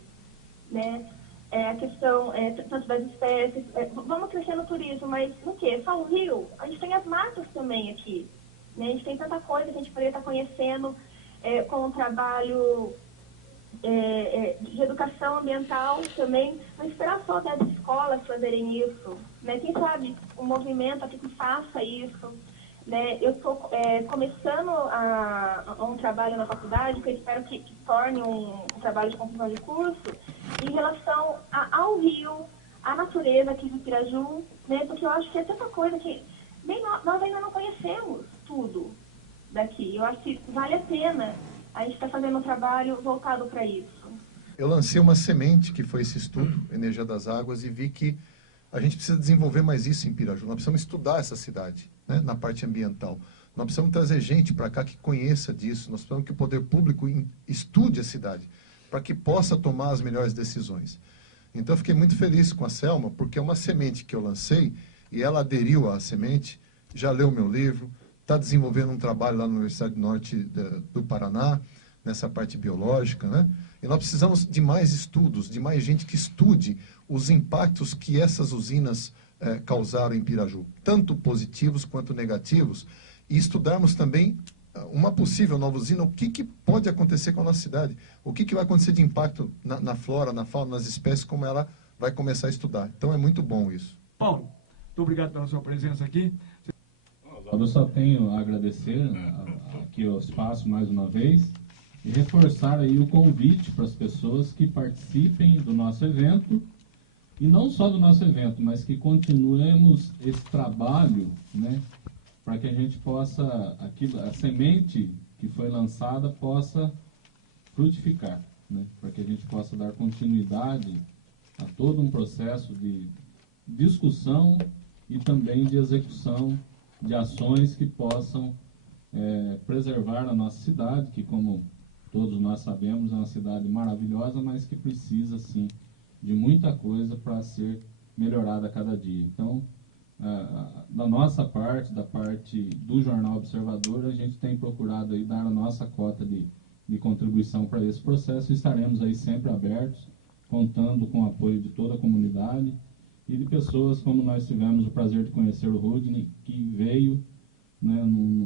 né? A questão tanto das espécies, vamos crescer no turismo, mas no quê? Só o rio? A gente tem as matas também aqui, né? A gente tem tanta coisa que a gente poderia estar conhecendo com um trabalho de educação ambiental também, não esperar só até as escolas fazerem isso, né? Quem sabe um movimento aqui que faça isso, né? Eu estou começando um trabalho na faculdade que eu espero que torne um trabalho de conclusão de curso em relação ao rio, à natureza aqui de Piraju, né? Porque eu acho que é tanta coisa que nem nós ainda não conhecemos tudo daqui. Eu acho que vale a pena a gente está fazendo um trabalho voltado para isso. Eu lancei uma semente, que foi esse estudo, Energia das Águas, e vi que a gente precisa desenvolver mais isso em Piraju. Nós precisamos estudar essa cidade, né, na parte ambiental. Nós precisamos trazer gente para cá que conheça disso. Nós precisamos que o poder público estude a cidade, para que possa tomar as melhores decisões. Então, eu fiquei muito feliz com a Selma, porque é uma semente que eu lancei, e ela aderiu à semente, já leu meu livro, está desenvolvendo um trabalho lá na Universidade Norte do Paraná, nessa parte biológica, né? E nós precisamos de mais estudos, de mais gente que estude os impactos que essas usinas causaram em Piraju, tanto positivos quanto negativos, e estudarmos também uma possível nova usina, o que pode acontecer com a nossa cidade, o que vai acontecer de impacto na flora, na fauna, nas espécies, como ela vai começar a estudar. Então é muito bom isso. Paulo, muito obrigado pela sua presença aqui. Eu só tenho a agradecer aqui o espaço mais uma vez e reforçar aí o convite para as pessoas que participem do nosso evento, e não só do nosso evento, mas que continuemos esse trabalho, né, para que a gente possa, a semente que foi lançada possa frutificar, né, para que a gente possa dar continuidade a todo um processo de discussão e também de execução de ações que possam preservar a nossa cidade, que, como todos nós sabemos, é uma cidade maravilhosa, mas que precisa, sim, de muita coisa para ser melhorada a cada dia. Então, da nossa parte, da parte do Jornal Observador, a gente tem procurado aí dar a nossa cota de contribuição para esse processo, e estaremos aí sempre abertos, contando com o apoio de toda a comunidade e de pessoas como nós tivemos o prazer de conhecer o Rodney, que veio, né,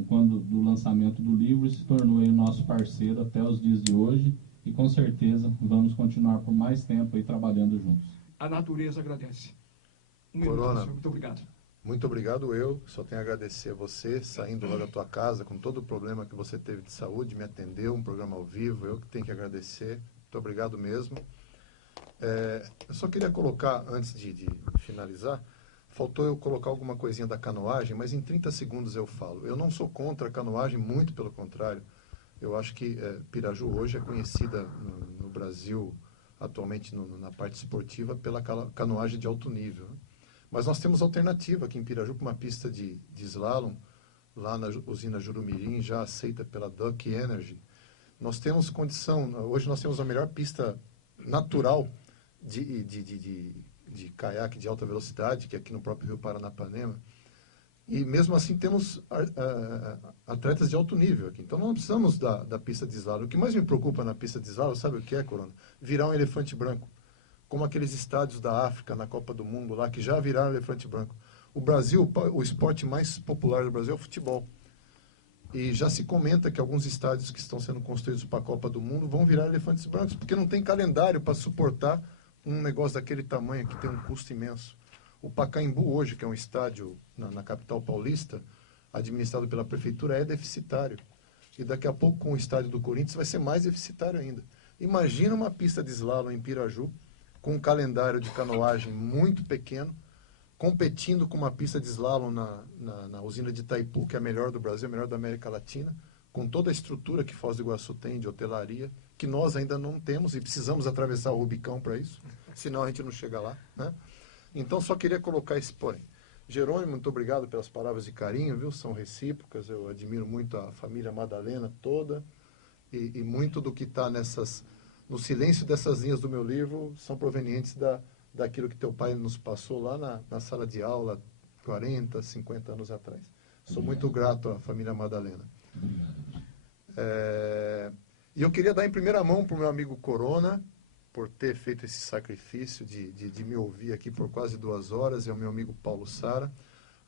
quando do lançamento do livro, e se tornou aí o nosso parceiro até os dias de hoje, e com certeza vamos continuar por mais tempo aí trabalhando juntos. A natureza agradece. Corona, senhor. Muito obrigado. Muito obrigado, eu só tenho a agradecer a você, saindo lá da tua casa, com todo o problema que você teve de saúde, me atendeu, um programa ao vivo, eu que tenho que agradecer. Muito obrigado mesmo. Eu só queria colocar, antes de finalizar, faltou eu colocar alguma coisinha da canoagem, mas em 30 segundos eu falo. Eu não sou contra a canoagem, muito pelo contrário. Eu acho que Piraju hoje é conhecida no Brasil, atualmente na parte esportiva, pela canoagem de alto nível, né? Mas nós temos alternativa aqui em Piraju, com uma pista de slalom, lá na usina Jurumirim, já aceita pela Duck Energy. Nós temos condição, hoje nós temos a melhor pista natural de caiaque de alta velocidade, que é aqui no próprio Rio Paranapanema, e mesmo assim temos atletas de alto nível aqui. Então não precisamos da pista de slalom. O que mais me preocupa na pista de slalom, sabe o que é, Corona? Virar um elefante branco, como aqueles estádios da África na Copa do Mundo lá, que já viraram elefante branco. O Brasil, o esporte mais popular do Brasil é o futebol. E já se comenta que alguns estádios que estão sendo construídos para a Copa do Mundo vão virar elefantes brancos, porque não tem calendário para suportar um negócio daquele tamanho que tem um custo imenso. O Pacaembu hoje, que é um estádio na capital paulista, administrado pela prefeitura, é deficitário. E daqui a pouco, com o estádio do Corinthians, vai ser mais deficitário ainda. Imagina uma pista de slalom em Piraju, com um calendário de canoagem muito pequeno, competindo com uma pista de slalom na usina de Itaipu, que é a melhor do Brasil, a melhor da América Latina, com toda a estrutura que Foz do Iguaçu tem de hotelaria, que nós ainda não temos e precisamos atravessar o Rubicão para isso, senão a gente não chega lá, né? Então, só queria colocar esse porém. Jerônimo, muito obrigado pelas palavras de carinho, viu? São recíprocas, eu admiro muito a família Madalena toda, e muito do que está no silêncio dessas linhas do meu livro são provenientes daquilo que teu pai nos passou lá na sala de aula 40, 50 anos atrás. Sou muito grato à família Madalena. E eu queria dar em primeira mão para o meu amigo Corona, por ter feito esse sacrifício de me ouvir aqui por quase 2 horas, e ao meu amigo Paulo Sara.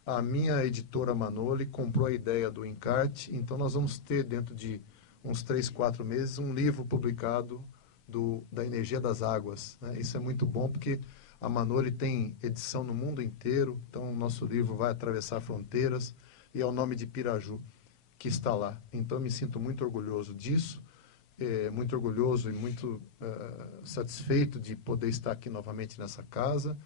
A minha editora Manoli comprou a ideia do encarte, então nós vamos ter, dentro de uns 3, 4 meses, um livro publicado da energia das águas, né? Isso é muito bom, porque a Manoli tem edição no mundo inteiro, então o nosso livro vai atravessar fronteiras, e é o nome de Piraju que está lá. Então eu me sinto muito orgulhoso disso, muito orgulhoso e muito satisfeito de poder estar aqui novamente nessa casa.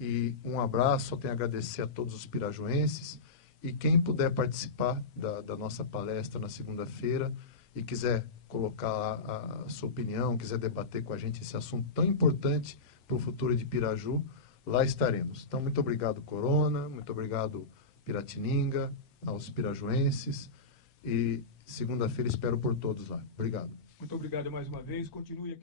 E um abraço, só tenho a agradecer a todos os pirajuenses, e quem puder participar da nossa palestra na segunda-feira e quiser colocar a sua opinião, quiser debater com a gente esse assunto tão importante para o futuro de Piraju, lá estaremos. Então, muito obrigado, Corona, muito obrigado, Piratininga, aos pirajuenses, e segunda-feira espero por todos lá. Obrigado. Muito obrigado mais uma vez. Continue aqui na